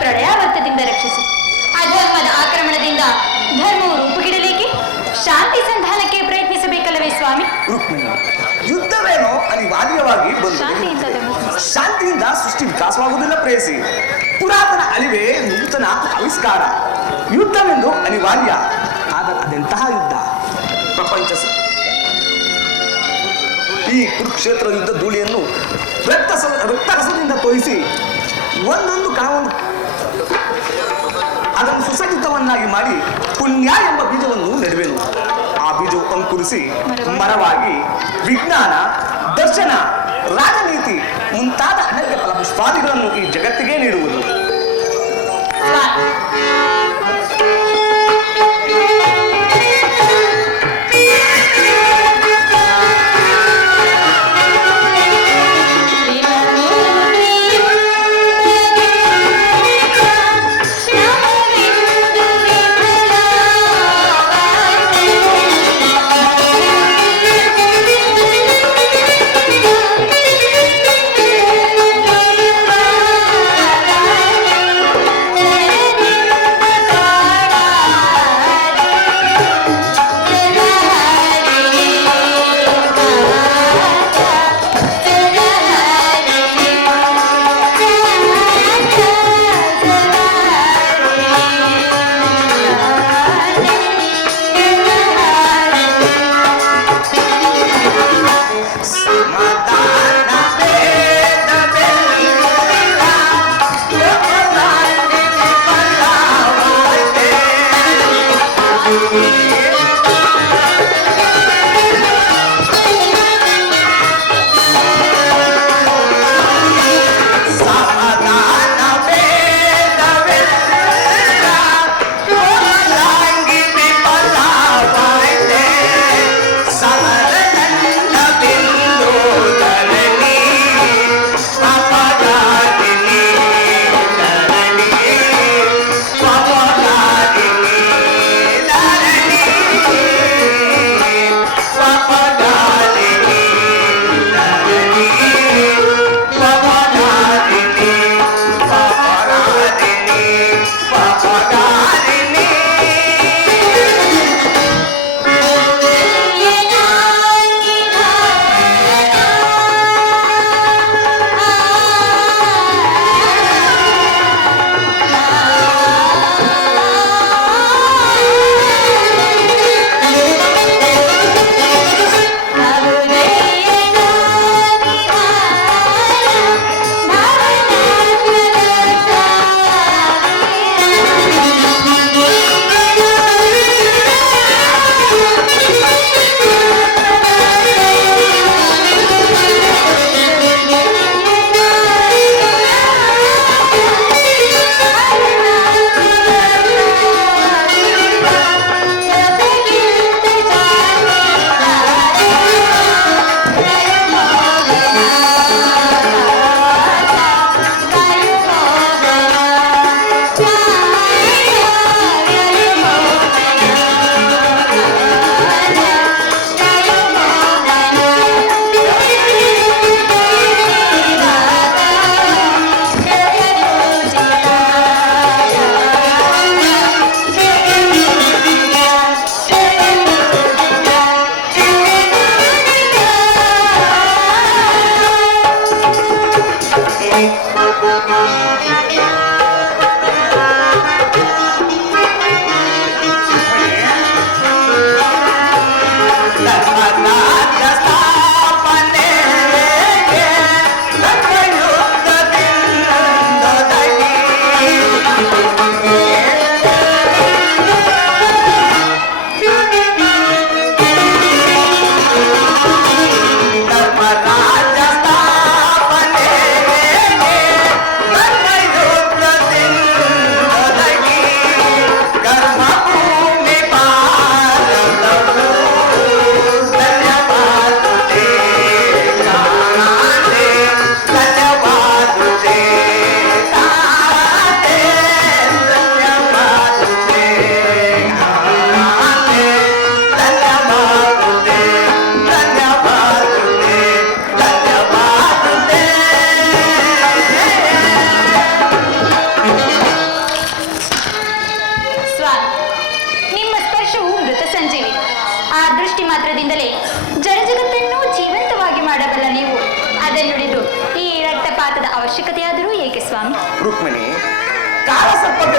ಪ್ರಳಯಾವರ್ತದಿಂದ ರಕ್ಷಿಸು. ಅಧರ್ಮದ ಆಕ್ರಮಣದಿಂದ ಧರ್ಮವು ರೂಪುಗಿಡಲೇಕೆ? ಶಾಂತಿ ಸಂಧಾನಕ್ಕೆ ಪ್ರಯತ್ನಿಸಬೇಕಲ್ಲವೇ ಸ್ವಾಮಿ? ರುಕ್ಮಿಣಿ, ಯುದ್ಧವೇನೋ ಅನಿವಾರ್ಯವಾಗಿ ಶಾಂತಿಯಿಂದ ಬಂದು ಶಾಂತಿಯಿಂದ ಸೃಷ್ಟಿ ವಿಕಾಸವಾಗುವುದಿಲ್ಲ ಪ್ರೇಯಸಿ. ಪುರಾತನ ಅಳಿವೆ ನೂತನ ಆವಿಷ್ಕಾರ. ಯುದ್ಧವೆಂದು ಅನಿವಾರ್ಯ, ಆದರೆ ಅದೆಂತಹ ಯುದ್ಧ? ಪ್ರಪಂಚ ಈ ಕುರುಕ್ಷೇತ್ರ ಯುದ್ಧ ಧೂಳಿಯನ್ನು ರಕ್ತರಸದಿಂದ ತೋರಿಸಿ ಒಂದೊಂದು ಕಣವನ್ನು ಅದನ್ನು ಸುಸಜ್ಜಿತವನ್ನಾಗಿ ಮಾಡಿ ಪುಣ್ಯ ಎಂಬ ಬೀಜವನ್ನು ನೆಡುವೆನು. ಆ ಬೀಜವು ಅಂಕುರಿಸಿ ಮರವಾಗಿ ವಿಜ್ಞಾನ, ದರ್ಶನ, ರಾಜನೀತಿ ಮುಂತಾದ ಅನೇಕ ಫಲಪುಷ್ಪಾದಿಗಳನ್ನು ಈ ಜಗತ್ತಿಗೆ ನೀಡುವುದು. Bye.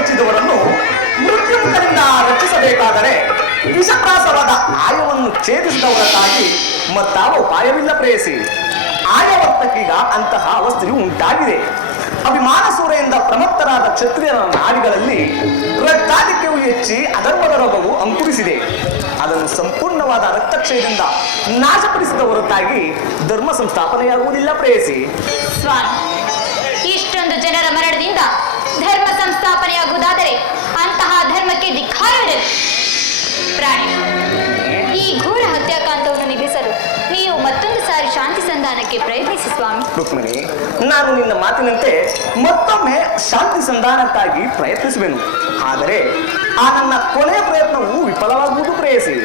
ಕಚ್ಚಿದವರನ್ನು ಮೃತ್ಯುಮುಖದಿಂದ ರಕ್ಷಿಸಬೇಕಾದರೆ ವಿಷಪ್ರಾಸವಾದ ಆಯವನ್ನು ಛೇದಿಸಿದವರದ್ದಾಗಿ ಮತ್ತಾವ ಉಪಾಯವಿಲ್ಲ ಪ್ರೇಯಸಿ. ಆಯವರ್ತಕೀಗ ಅಂತಹ ಅವಸ್ಥೆಯು ಉಂಟಾಗಿದೆ. ಅಭಿಮಾನ ಸೂರೆಯಿಂದ ಪ್ರಮತ್ತರಾದ ಕ್ಷತ್ರಿಯರ ನಾಡಿಗಳಲ್ಲಿ ರಕ್ತಾಧಿಕ್ಯವು ಹೆಚ್ಚಿ ಅಧರ್ಮದ ರೋಗವು ಅಂಕುರಿಸಿದೆ. ಅದನ್ನು ಸಂಪೂರ್ಣವಾದ ರಕ್ತಕ್ಷಯದಿಂದ ನಾಶಪಡಿಸಿದ ಹೊರತಾಗಿ ಧರ್ಮ ಸಂಸ್ಥಾಪನೆಯಾಗುವುದಿಲ್ಲ ಪ್ರೇಯಸಿ. ಸ್ವಾಮಿ, ಇಷ್ಟೊಂದು ಜನರ ಮರಣದಿಂದ ಧರ್ಮ ಸಂಸ್ಥಾಪನೆಯಾಗುವುದಾದರೆ ಅಂತಹ ಧರ್ಮಕ್ಕೆ ಧಿಕ್ಕಾರವಿರಲಿ. ಪ್ರಾಣಿ, ಈ ಘೋರ ಹತ್ಯಾಕಾಂತವನ್ನು ನಿಲ್ಲಿಸಲು ನೀವು ಮತ್ತೊಂದು ಸಾರಿ ಶಾಂತಿ ಸಂಧಾನಕ್ಕೆ ಪ್ರಯತ್ನಿಸಿ ಸ್ವಾಮಿ. ರುಕ್ಮಿಣಿ, ನಾನು ನಿನ್ನ ಮಾತಿನಂತೆ ಮತ್ತೊಮ್ಮೆ ಶಾಂತಿ ಸಂಧಾನಕ್ಕಾಗಿ ಪ್ರಯತ್ನಿಸುವೆನು. ಆದರೆ ಆ ನನ್ನ ಕೊನೆಯ ಪ್ರಯತ್ನವು ವಿಫಲವಾಗುವುದು ಪ್ರೇಯಸಿ.